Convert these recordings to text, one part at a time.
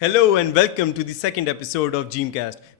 Hello and welcome to the second episode of Dreamcast.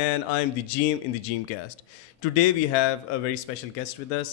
and I am the Dream in the Dreamcast. Today we have a very special guest with us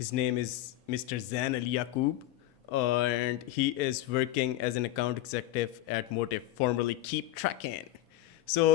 His name is Mr. Zain Ali Yaqoob and he is working as an account executive at Motive, formerly Keep Tracking. So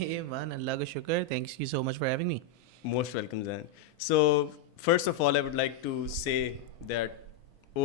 Hey man, Allah ka shukr. Thanks you so much for having me. Most welcome Zain. So first of all I would like to say that O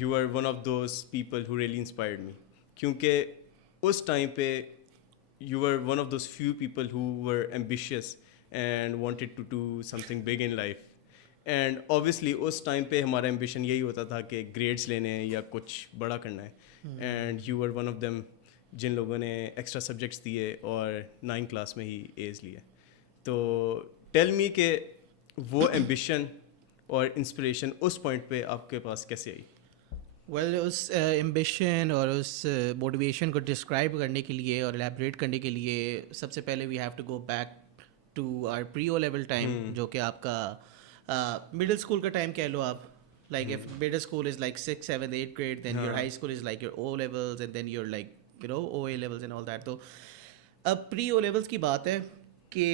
you are one of those people who really inspired me کیونکہ اس time پہ you were one of those few people who were ambitious and wanted to do something big in life and obviously اس time پہ ہمارا ambition یہی ہوتا تھا کہ grades لینے ہیں یا کچھ بڑا کرنا ہے and you were one of them جن لوگوں نے ایکسٹرا سبجیکٹس دیے اور 9 کلاس میں ہی ایز لیے. تو ٹیل می کہ وہ ambition اور انسپریشن اس پوائنٹ پہ آپ کے پاس کیسے آئی؟ ویل اس ایمبیشن اور اس موٹیویشن کو ڈسکرائب کرنے کے لیے اور الیبریٹ کرنے کے لیے سب سے پہلے we have to go back to our pre O level time جو کہ آپ کا مڈل اسکول کا ٹائم کہہ لو آپ. Like if middle school is like 6th 7th 8th grade then your high school is like your O levels and then you're like you know OA levels and all that. تو اب پری O levels کی بات ہے کہ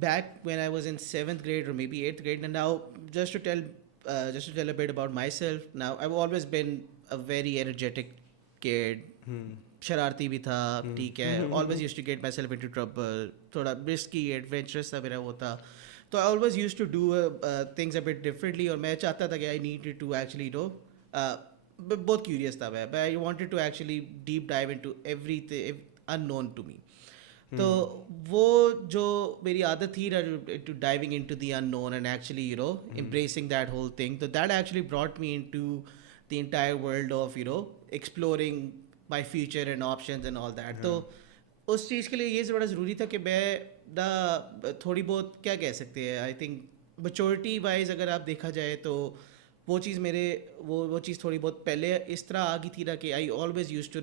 back when I was in 7th grade or maybe 8th grade and now just to tell a bit about myself. Now I've always been a very energetic kid. شرارتی بھی تھا, ٹھیک ہے. always used to get myself into trouble. تھوڑا risky adventurous تھا میرا وہ تھا. تو I always used to do things a bit differently اور میں چاہتا تھا کہ I needed to actually know بہت کیوریس تھا میں, but I wanted to actually deep dive into everything unknown to me. تو وہ جو میری عادت تھی نا to diving into the unknown and actually you know embracing that whole thing, تو that actually brought me into the entire world of you know exploring my future and options and all that. تو اس چیز کے لیے یہ بڑا ضروری تھا کہ میں تھوڑی بہت کیا کہہ سکتے ہیں, آئی تھنک میچورٹی وائز اگر آپ دیکھا جائے تو وہ چیز میرے وہ چیز تھوڑی بہت پہلے اس طرح آ گئی تھی نا کہ I always used to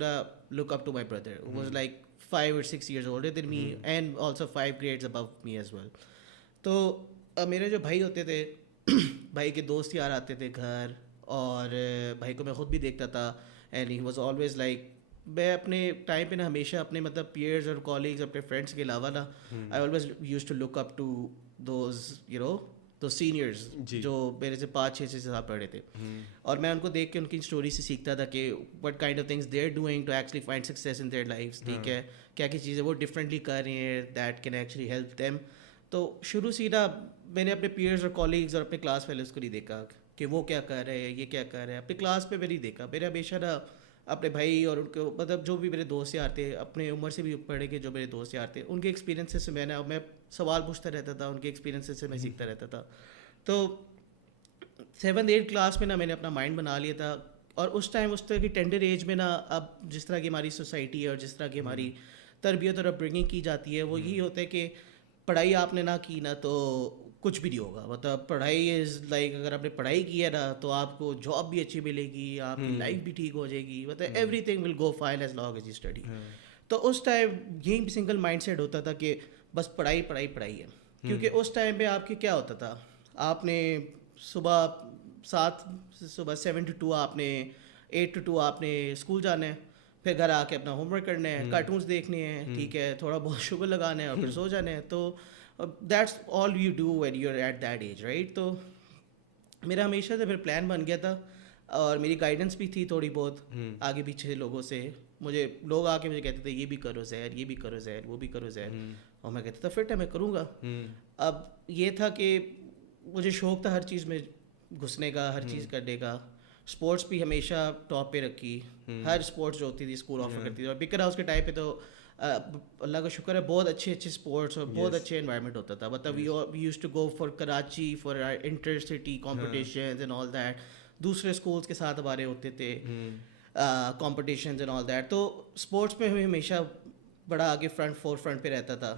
look up to my brother was like 5 or 6 years older than me and also 5 grades above me as well. تو میرے جو بھائی ہوتے تھے, بھائی کے دوست یار آتے تھے گھر اور بھائی کو میں خود بھی دیکھتا تھا and he was always like میں اپنے ٹائم پہ نا ہمیشہ اپنے مطلب پیئرز اور کالیگز اپنے فرینڈس کے علاوہ نا I always used to look up to those you know تو سینئرز جو میرے سے 5-6 سال پڑھے تھے, اور میں ان کو دیکھ کے ان کی اسٹوری سے سیکھتا تھا کہ what kind of things they are doing to actually find success in their lives. ٹھیک ہے, کیا کیا چیزیں وہ ڈفرینٹلی کر رہے ہیں that can actually help them. تو شروع سے نا میں نے اپنے پیئرز اور کالیگز اور اپنے کلاس فیلوز کو نہیں دیکھا کہ وہ کیا کر رہے ہیں, یہ کیا کر رہے ہیں. اپنے کلاس پہ میں نہیں دیکھا, میرے ہمیشہ نا اپنے بھائی اور ان کے مطلب جو بھی میرے دوست یار تھے, اپنے عمر سے بھی پڑھے کے جو میرے دوست یار تھے, ان کے ایکسپیرینسز سے میں سوال پوچھتا رہتا تھا, ان کے ایکسپیرینسز سے میں سیکھتا رہتا تھا. تو 7th 8th کلاس میں نا میں نے اپنا مائنڈ بنا لیا تھا, اور اس ٹائم اس طرح کی ٹینڈر ایج میں نا اب جس طرح کی ہماری سوسائٹی ہے اور جس طرح کی ہماری تربیت اور اپبرنگنگ کی جاتی ہے وہ یہی ہوتا ہے کہ پڑھائی آپ نے نہ کی نا تو کچھ بھی نہیں ہوگا. مطلب پڑھائی از لائک اگر آپ نے پڑھائی کی ہے نا تو آپ کو جاب بھی اچھی ملے گی, آپ کی لائف بھی ٹھیک ہو جائے گی, مطلب everything will go fine as long as you study. تو اس ٹائم یہی سنگل مائنڈ سیٹ ہوتا تھا کہ بس پڑھائی پڑھائی پڑھائی ہے. کیونکہ اس ٹائم پہ آپ کے کیا ہوتا تھا, آپ نے صبح 7 to 2 آپ نے 8 to 2 آپ نے اسکول جانا ہے, پھر گھر آ کے اپنا ہوم ورک کرنا ہے, کارٹونس دیکھنے ہیں, ٹھیک ہے, تھوڑا بہت شوگر لگانا ہے اور پھر سو جانا ہے. تو that's all you do when you are at that age, right. تو میرا ہمیشہ سے پھر پلان بن گیا تھا اور میری گائیڈنس بھی تھی تھوڑی بہت آگے پیچھے لوگوں سے. مجھے لوگ آ کے مجھے کہتے تھے یہ بھی کرو زہر, یہ بھی کرو زہر, وہ بھی کرو زہر, اور میں کہتا تھا فٹ ہے میں کروں گا. اب یہ تھا کہ مجھے شوق تھا ہر چیز میں گھسنے کا, ہر چیز کرنے کا. اسپورٹس بھی ہمیشہ ٹاپ پہ رکھی, ہر اسپورٹس جو ہوتی تھی اسکول آفر کرتی تھی, اور بکر ہاؤس کے ٹائم پہ تو اللہ کا شکر ہے بہت اچھے اسپورٹس اور بہت اچھے انوائرمنٹ ہوتا تھا. مطلب we used to go for Karachi for inter city competitions and all that. دوسرے اسکولس کے ساتھ ہمارے ہوتے تھے کمپٹیشنز اینڈ آل دیٹ. تو اسپورٹس میں ہمیں ہمیشہ بڑا آگے فور فرنٹ پہ رہتا تھا.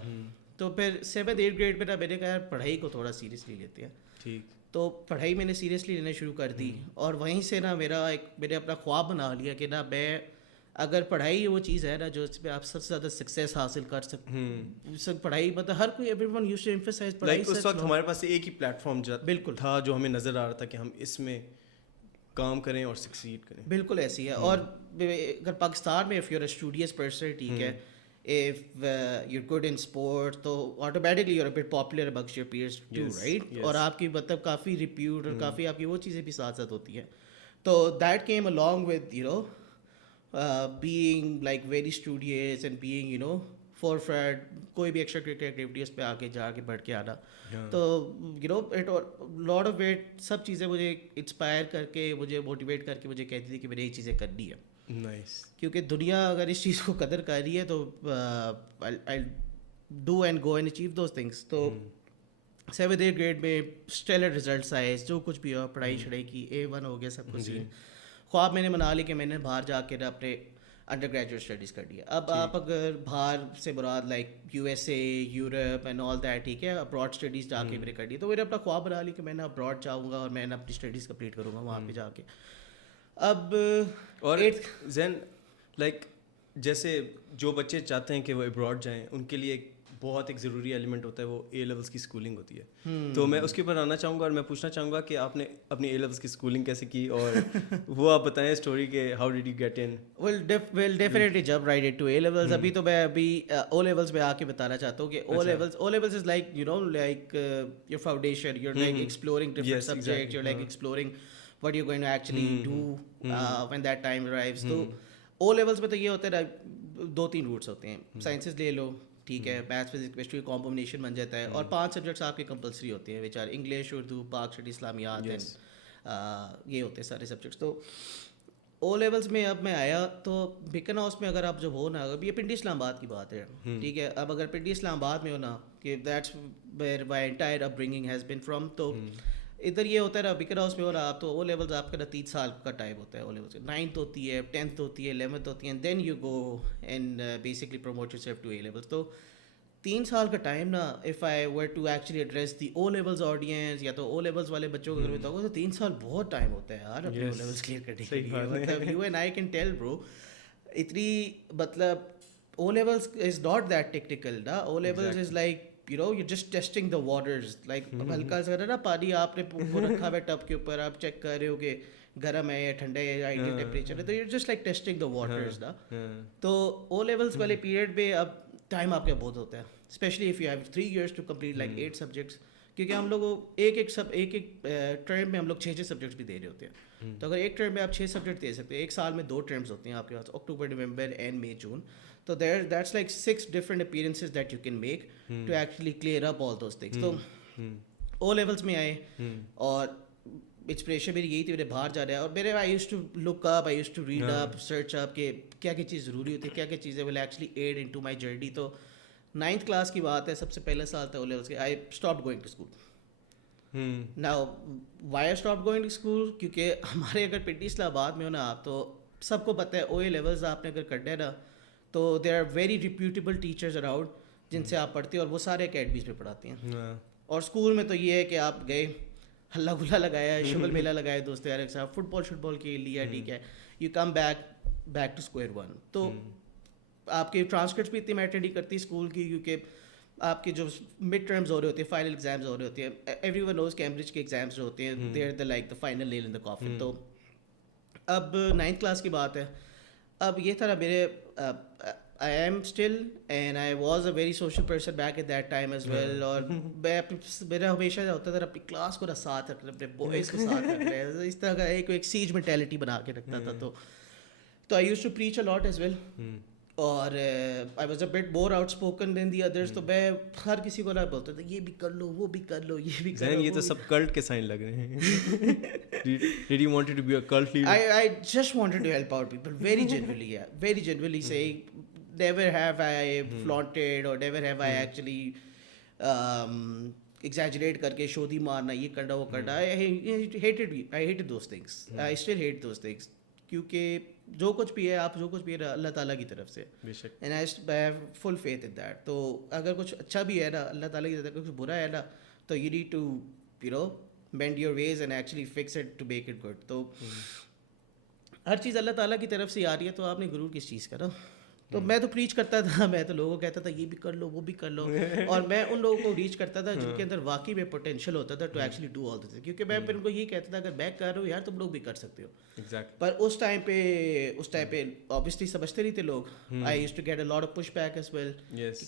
تو پھر 7th 8th گریڈ پہ نا میں نے کہا یار پڑھائی کو تھوڑا سیریسلی لیتے ہیں. ٹھیک, تو پڑھائی میں نے سیریسلی لینا شروع کر دی, اور وہیں سے نا میں نے اپنا خواب بنا لیا کہ نا میں اگر پڑھائی وہ چیز ہے نا جو اس پہ آپ سب سے زیادہ سکسیس حاصل کر سکتے سب پڑھائی مطلب ہر کوئی everyone used to emphasise پڑھائی لائک اس وقت ہمارے پاس ایک ہی پلیٹ فارم بالکل تھا جو ہمیں نظر آ رہا تھا کہ ہم اس میں کام کریں اور سکسیڈ کریں. بالکل ایسی ہے. اور اگر پاکستان میں if you are a studious person ٹھیک ہے if you're good in sport تو automatically you're a bit popular amongst your peers too, right? اور آپ کی مطلب کافی ریپیوٹ اور کافی آپ کی وہ چیزیں بھی ساتھ ساتھ ہوتی ہیں. تو that came along with you know being like very studious and being you know forefront کوئی بھی ایکسٹرا کرکٹ ایکٹیویٹیز پہ آگے جا کے بڑھ کے آنا. تو you know a lot of it سب چیزیں مجھے انسپائر کر کے مجھے موٹیویٹ کر کے مجھے کہتی تھی کہ میں نے یہ چیزیں کرنی ہے. نائس. کیونکہ دنیا اگر اس چیز کو قدر کر رہی ہے تو I do and go and achieve those things. تو 7th 8th گریڈ میں اسٹیلر ریزلٹس آئے, جو کچھ بھی ہوا پڑھائی چھڑائی کی A1 ہو گیا سب کچھ. خواب میں نے بنا لی کہ میں نے باہر جا کے اپنے انڈر گریجویٹ اسٹڈیز کر لیا. اب آپ اگر باہر سے مراد like USA Europe and all that ٹھیک ہے ابراڈ اسٹڈیز جا کے میں نے کر لی. تو میں نے اپنا خواب بنا لی کہ میں نے ابراڈ جاؤں گا اور میں نے اپنی اسٹڈیز کمپلیٹ کروں گا وہاں پہ جا کے. اب اور زین لائک جیسے جو بچے چاہتے ہیں کہ وہ ابراڈ جائیں ان کے لیے بہت ایک ضروری ایلیمنٹ ہوتا ہے وہ اے لیولس کی اسکولنگ ہوتی ہے. تو میں اس کے اوپر آنا چاہوں گا اور میں پوچھنا چاہوں گا کہ آپ نے اپنی اے لیولس کی اسکولنگ کیسے کی اور وہ آپ بتائیں اسٹوری کہ how did you get in. Will definitely jump right into A levels. ابھی تو میں او لیولز میں آ کے بتانا چاہتا ہوں کہ O levels is like you know like your foundation, you are like exploring different subjects, you are like exploring what you're going to actually do when that time arrives. تو O levels میں تو یہ ہوتا ہے 2-3 roots ہوتے ہیں. Sciences لے لو ٹھیک ہے, میتھس فزکس کیمسٹری کمبینیشن بن جاتا ہے, اور 5 سبجیکٹس آپ کے کمپلسری ہوتے ہیں وچ آر انگلش, اردو, پاک اسٹڈی, اسلامیات, یہ ہوتے ہیں سارے سبجیکٹس. تو او لیولس میں اب میں آیا تو بیکن ہاؤس میں اگر آپ جب ہو نا, اب یہ پنڈی اسلام آباد کی بات ہے ٹھیک ہے. اب اگر پنڈی اسلام آباد میں ہو نا کہ that's where my entire up bringing has been from. تو ادھر یہ ہوتا ہے نا بیکن ہاؤس میں ہو رہا آپ تو او لیولز آپ کا 3 سال کا ٹائم ہوتا ہے. او لیولس 9th ہوتی ہے, 10th ہوتی ہے, 11th ہوتی ہے, and then you go and basically promote yourself to A levels. تو 3 سال کا ٹائم نا if I were to actually address the O levels audience یا تو او لیولز والے بچوں کو اگر بتاؤں تو 3 سال بہت ٹائم ہوتا ہے یار اپنے او لیولس کلیئر کرنے کے لیے. مطلب you and I can tell bro اتنی مطلب O levels is not that technical نا. O levels is like you know you're just testing the waters like ہلکا سا نا پانی آپ نے رکھا ہوا ٹب کے اوپر, آپ چیک کر رہے ہو کہ گرم ہے یا ٹھنڈا ہے یا آئیڈیل ٹیمپریچر ہے, تو you're just like testing the waters نا. تو او لیولس والے پیریڈ میں اب ٹائم آپ کا بہت ہوتا ہے, especially if you have 3 years to complete like 8 subjects, کیونکہ ہم لوگ ایک ٹرم میں ہم لوگ 6 سبجیکٹس بھی دے رہے ہوتے ہیں. تو اگر ایک ٹرم میں آپ 6 سبجیکٹ دے سکتے ہیں, ایک سال میں 2 ٹرمز ہوتے ہیں آپ کے پاس, اکتوبر, نومبر اینڈ مئی, جون. تو that's like 6 different appearances that you can make to actually clear up all those things. تو او لیولس میں آئے اور انسپریشن میری یہی تھی میرے باہر جا رہا ہے, اور میرے I used to look up, I used to read up, search up کہ کیا کیا چیز ضروری ہوتی ہے, کیا کیا چیزیں will actually add in to my journey. تو 9th کلاس کی بات ہے, سب سے پہلا سال تھا او لیولس کے. I stop going to school. Now why I stop going to school, کیونکہ ہمارے اگر پنڈی اسلام آباد میں ہو نا آپ تو سب کو پتہ ہے او اے لیولز آپ نے اگر کرنا ہے نا تو there are very reputable teachers around جن سے آپ پڑھتے ہیں, اور وہ سارے اکیڈمیز میں پڑھاتے ہیں. اور اسکول میں تو یہ ہے کہ آپ گئے, ہلا گلا لگایا, شغل میلہ لگایا, دوست یار کے ساتھ فٹ بال کھیل لیا ٹھیک ہے, you come back two square one. تو آپ کے ٹرانسکرپٹس بھی اتنی میٹر نہیں کرتی اسکول کی, کیونکہ آپ کے جو مڈ ٹرمز ہو رہے ہوتے ہیں, فائنل ایگزامز ہو رہے ہوتے ہیں. ایوری ون نوز کیمبرج کے ایگزامز جو ہوتے ہیں they are the like the final nail in the coffin. تو اب 9th کلاس کی بات ہے. اب یہ تھا نا میرے I am still and I was a very social person back at that time as well. اور میرا ہمیشہ ہوتا تھا اپنی کلاس کو ساتھ رکھنا, اپنے بوائز کو ساتھ رکھنا, اس طرح کا ایک سیج مینٹیلٹی بنا کے رکھتا تھا. تو I used to preach a lot as well. اور I was a bit more outspoken than the others. تو میں ہر کسی کو نہ بولتا تھا یہ بھی کر لو, وہ بھی کر لو, یہ بھی کر لو. یہ تو سب کلٹ کے سائن لگ رہے ہیں. Did you wanted to be a cult leader? I just wanted to help out people very genuinely, yeah, very genuinely saying never have I flaunted or never have I actually exaggerate کرکے شودی مارنا, یہ کرنا وہ کرنا. I hated those things. I still hate those things. کیونکہ جو کچھ بھی ہے آپ جو کچھ بھی ہے اللہ تعالیٰ کی طرف سے, and I have full faith in that. تو اگر کچھ اچھا بھی ہے نا اللہ تعالیٰ کی طرف سے, کچھ برا ہے نا تو you need to you know bend your ways and actually fix it to make it good. تو ہر چیز اللہ تعالیٰ کی طرف سے آ رہی ہے تو آپ نے غرور کس چیز کا نا. تو میں تو پریچ کرتا تھا, میں تو لوگوں کو کہتا تھا یہ بھی کر لو وہ بھی کر لو, اور میں ان لوگوں کو ریچ کرتا تھا جن کے اندر واقعی میں پوٹینشیل ہوتا تھا ٹو ایکچولی ڈو آل دس, کیونکہ میں پھر ان کو یہ کہتا تھا اگر میں کر رہا ہوں یار تم لوگ بھی کر سکتے ہو. پر اس ٹائم پہ obviously سمجھتے نہیں تھے لوگ. I used to get a lot of pushback as well.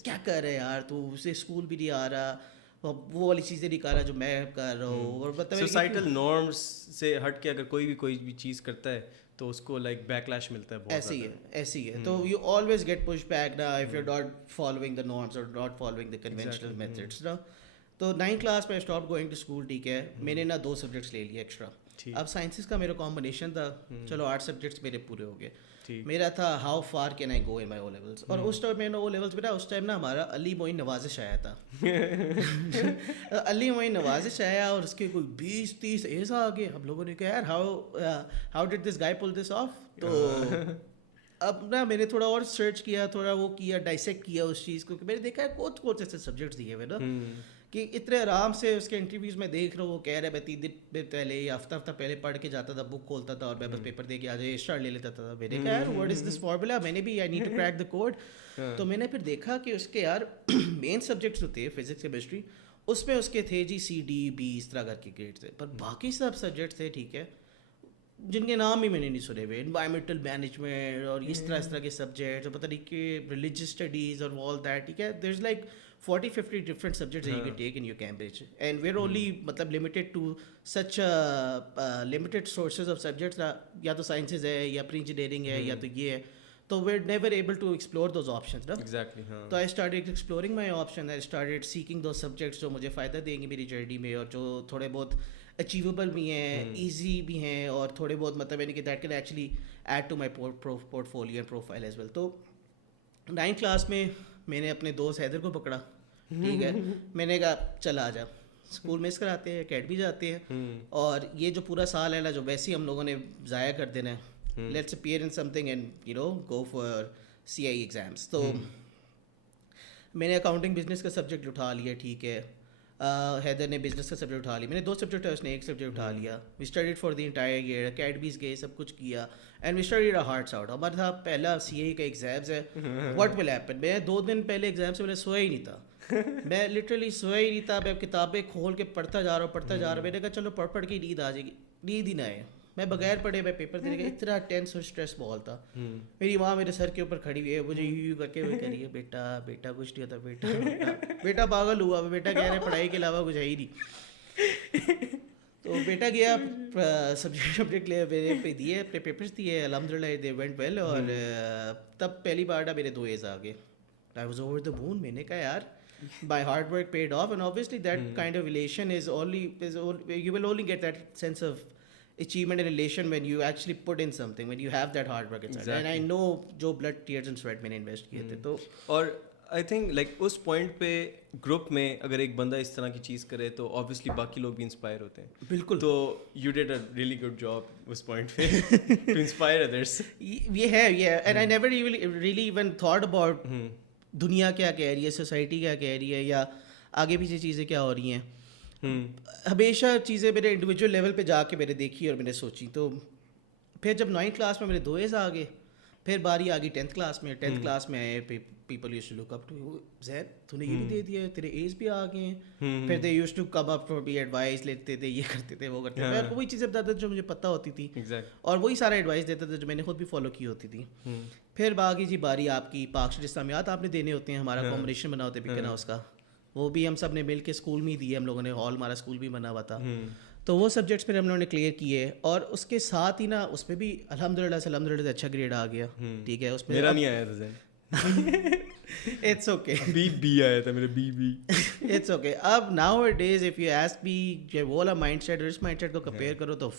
کیا کر رہے یار تو اسے اسکول بھی نہیں آ رہا, وہ والی چیزیں نہیں کر رہا جو میں کر رہا ہوں. اور سوسائٹل نارمس سے ہٹ کے اگر کوئی بھی چیز کرتا ہے تو اس کو لائک بیکلیش ملتا ہے بہت. ایسی ہے تو you always get push back نا if you not following the norms اور not following the conventional methods نا. تو 9th کلاس میں اسٹاپ گوئنگ ٹو اسکول, ٹھیک ہے, میں نے نا 2 سبجیکٹس لے لیے ایکسٹرا. اب سائنسز کا میرا کمبینیشن تھا, چلو 8 سبجیکٹس میرے پورے ہو گئے. میرا تھا how far can I go in my O levels, اور اس ٹائم میں او لیولس میں نا اس ٹائم نا ہمارا علی معین نوازش آیا تھا. علی معین نوازش آیا اور اس کے کوئی 20-30 ایسا آ گئے. ہم لوگوں نے کہا یار how did this guy pull this of. تو اب نا میں نے تھوڑا اور سرچ کیا, تھوڑا وہ کیا, ڈائسیکٹ کیا اس چیز کو, کہ میں نے دیکھا ہے کچھ ایسے سبجیکٹس دیے ہوئے نا کہ اتنے آرام سے اس کے انٹرویوز میں دیکھ رہا ہوں, وہ کہہ رہے میں 3 دن پہلے یا ہفتہ پہلے پڑھ کے جاتا تھا, بک کھولتا تھا اور میں بس پیپر دے کے آج اسٹار لے لیتا تھا. میں نے کہا یار واٹ از دس فارمولا, میں نے بھی I need to crack the code. تو میں نے پھر دیکھا کہ اس کے یار مین سبجیکٹس جو تھے فزکس کیمسٹری, اس میں اس کے تھے جی C-D-B اس طرح کر کے گریڈ تھے. پر باقی سب سبجیکٹس تھے, ٹھیک ہے, جن کے نام ہی میں نے نہیں سنے ہوئے, انوائرمنٹل مینجمنٹ اور اس طرح کے سبجیکٹس, اور پتہ نہیں کہ ریلیجیس اسٹڈیز اور آل دیٹ, ٹھیک ہے. دیر is like 40-50 different subjects that you can take in your Cambridge, and we're only matlab limited to such limited sources of subjects. یا تو sciences ہے یا pre engineering ہے یا تو یہ ہے, تو we're never able to explore those options. Exactly. تو I started exploring my options. I started seeking those subjects جو مجھے فائدہ دیں گے میری جرنی میں, اور جو تھوڑے بہت اچیویبل بھی ہیں, ایزی بھی ہیں, اور تھوڑے بہت مطلب یعنی کہ that can actually add to my portfolio and profile as well. تو 9th کلاس میں میں نے اپنے دوست حیدر کو پکڑا, ٹھیک ہے, میں نے کہا چل آ جا, اسکول مس کراتے ہیں, اکیڈمی جاتے ہیں, اور یہ جو پورا سال ہے نا جو ویسے ہی ہم لوگوں نے ضائع کر دینا ہے, let's appear in some thing and go for CIE exams. تو میں نے اکاؤنٹنگ بزنس کا سبجیکٹ اٹھا لیا, ٹھیک ہے, حیدر نے بزنس کا سبجیکٹ اٹھا لیا, میں نے 2 سبجیکٹ ہے, اس نے 1 سبجیکٹ اٹھا لیا. We studied for the entire year, academies گئے, سب کچھ کیا, and we studied our hearts out. ہمارا تھا پہلا CIE کا ایگزامس ہے, واٹ ول ہیپن. میں 2 دن پہلے ایگزام سے پہلے سویا ہی نہیں تھا, میں لٹرلی سویا ہی نہیں تھا. میں کتابیں کھول کے پڑھتا جا رہا ہوں. میں نے کہا چلو پڑھ کے نیند آ جائے گی, نیند ہی نہ آئے. میں بغیر پڑھے میں پیپر دینے کا, اتنا ٹینس اور اسٹریس بہت تھا. میری ماں میرے سر کے اوپر کھڑی ہوئی ہے, مجھے یوں کر کے وہ کری ہے, بیٹا کچھ نہیں ہوتا, بیٹا پاگل ہوا, بیٹا کہہ رہے پڑھائی کے علاوہ کچھ ہے ہی نہیں. تو بیٹا گیا سبجیکٹ لے میرے پہ دیے, اپنے پیپرس دیے, الحمد للہ دے وینٹ ویل. اور تب پہلی بار نا میرے 2 A's آ گئے. I was over the moon. میں نے کہا یار my hard work paid off, and obviously that kind of elation is you will only get that sense of achievement and elation when you actually put in something, when you have that hard work inside. And I know جو blood tears and sweat میں نے invest کیے تھے. تو اور I think like اس point پہ group میں اگر ایک بندہ اس طرح کی چیز کرے تو آبویسلی باقی لوگ بھی انسپائر ہوتے ہیں. بالکل. تو you did a really good job اس پوائنٹ پہ ٹو انسپائر ادرس. یہ ہے, and I never really even thought about دنیا کیا کہہ رہی ہے, سوسائٹی کیا کہہ رہی ہے, یا آگے پیچھے چیزیں کیا ہو رہی ہیں. ہمیشہ چیزیں میرے انڈیویجول لیول پہ جا کے میں نے دیکھی اور میں نے سوچی. تو پھر جب 9th کلاس میں میرے 2 A's آ گئے, پھر باری آ گئی 10th کلاس میں. 10th کلاس میں آئے, people used to look up to Zaid, تو نے یہ بھی دے دیا, تیرے A's بھی آ گئے ہیں. پھر they used to come up for me advise لیتے تھے, یہ کرتے تھے, وہ کرتے تھے. میں وہی چیزیں بتاتا تھا جو مجھے پتہ ہوتی تھی, اور وہی سارا ایڈوائز دیتا تھا جو میں نے خود بھی فالو کی ہوتی تھی. پھر باقی جی باری آپ کی پاکشل اسلامیات آپ نے دینے ہوتے ہیں, ہمارا کمبینیشن بنا ہوتا ہے بکنا اس کا, وہ بھی ہم سب نے مل کے اسکول میں ہی دیے. ہم لوگوں نے ہال, ہمارا اسکول بھی بنا ہوا تھا. تو وہ سبجیکٹس پھر ہم لوگوں نے کلیئر کیے, اور اس کے ساتھ ہی نا اس میں بھی الحمد للہ سے اچھا گریڈ آ گیا. ٹھیک ہے, اس میں میرا نہیں آیا تھا. اٹس اوکے, بی آیا تھا میرا, بی اٹس اوکے. اب nowadays if you ask me وہ والا مائنڈ سیٹ اور اس مائنڈ سیٹ کو کمپیئر کرو تو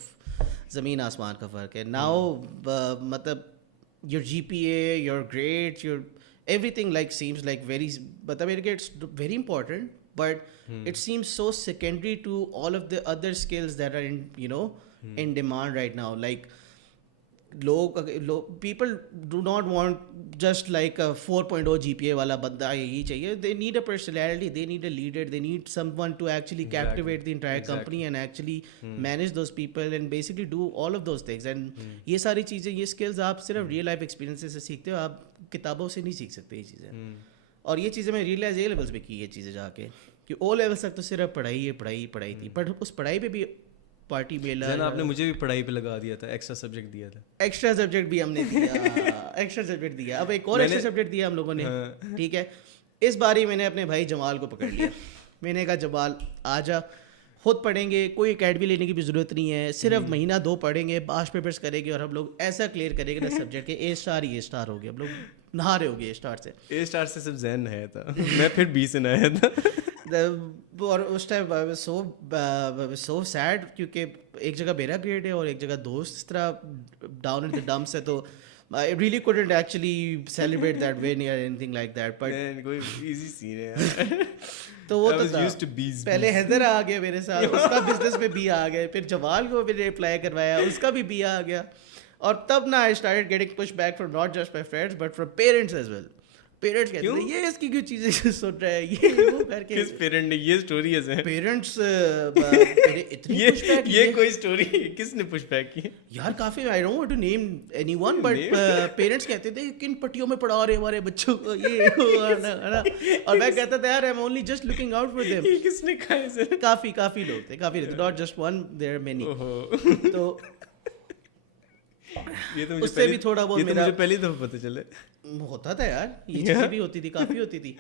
زمین آسمان کا فرق ہے. ناؤ مطلب your GPA, your grades, your everything like seems like very, matlab it's very important, but it seems so secondary to all of the other skills that are in in demand right now. Like لوگ people do not want just like 4.0 GPA والا بندہ یہی چاہیے. They need a personality, they need a leader, they need someone to actually captivate the entire company and actually manage those people and basically do all of those things. And یہ ساری چیزیں, یہ skills آپ صرف real life experience سے سیکھتے ہو, آپ کتابوں سے نہیں سیکھ سکتے یہ چیزیں. اور یہ چیزیں میں ریئلائز اے لیولس پہ کی یہ چیزیں جا کے, کہ او لیولس تک تو صرف پڑھائی تھی, بٹ اس پڑھائی پہ بھی پارٹی بیلا. آپ نے مجھے بھی پڑھائی پہ لگا دیا تھا, ایکسٹرا سبجیکٹ دیا تھا. ایکسٹرا سبجیکٹ بھی ہم نے دیا, اب ایک اور ایکسٹرا سبجیکٹ دیا ہم لوگوں نے. ٹھیک ہے, اس باری میں نے اپنے بھائی جمال کو پکڑ لیا. میں نے کہا جمال آ جا, خود پڑھیں گے, کوئی اکیڈمی لینے کی بھی ضرورت نہیں ہے, صرف مہینہ 2 پڑھیں گے, پاس پیپرس کریں گے اور ہم لوگ ایسا کلیئر کریں گے نا سبجیکٹ کے A ہو گیا. ہم لوگ نہا رہے ہو گے A سے صرف ذہن نہایا تھا, میں پھر B سے نہایا تھا. اور اس ٹائم سو سیڈ, کیونکہ ایک جگہ میرا گریڈ ہے اور ایک جگہ دوست اس طرح ڈاؤن ان دی ڈمپس ہے, تو I really couldn't actually celebrate that win or anything like that. But کوئی ایزی سین ہے. تو وہ تو پہلے حیدر آ گیا میرے ساتھ, اس کا بزنس میں B آ گیا, پھر جمال کو بھی نے اپلائی کروایا, اس کا بھی B آ گیا. اور تب نا I started getting pushed back from not just my friends but from parents as well. Parents کہتے ہیں یہ اس کی کیوں چیزیں سن رہا ہے, یہ وہ کر کے. کس پیرنٹ نے یہ اسٹوری ہے؟ پیرنٹس یہ کوئی اسٹوری کس نے پش بیک کی یار؟ کافی I don't want to name anyone but parents کہتے تھے کن پٹیوں میں پڑھا رہے ہمارے بچوں کو, یہ اور میں کہتا تھا یار I'm only just looking out for them. کس نے کہا ہے؟ کافی لوگ تھے, not just one, there are many. تو اس سے بھی تھوڑا بہت میرا مجھے پہلی دفعہ پتہ چلے. ہوتا تھا یار, یہ چیزیں بھی ہوتی تھی, کافی ہوتی تھی.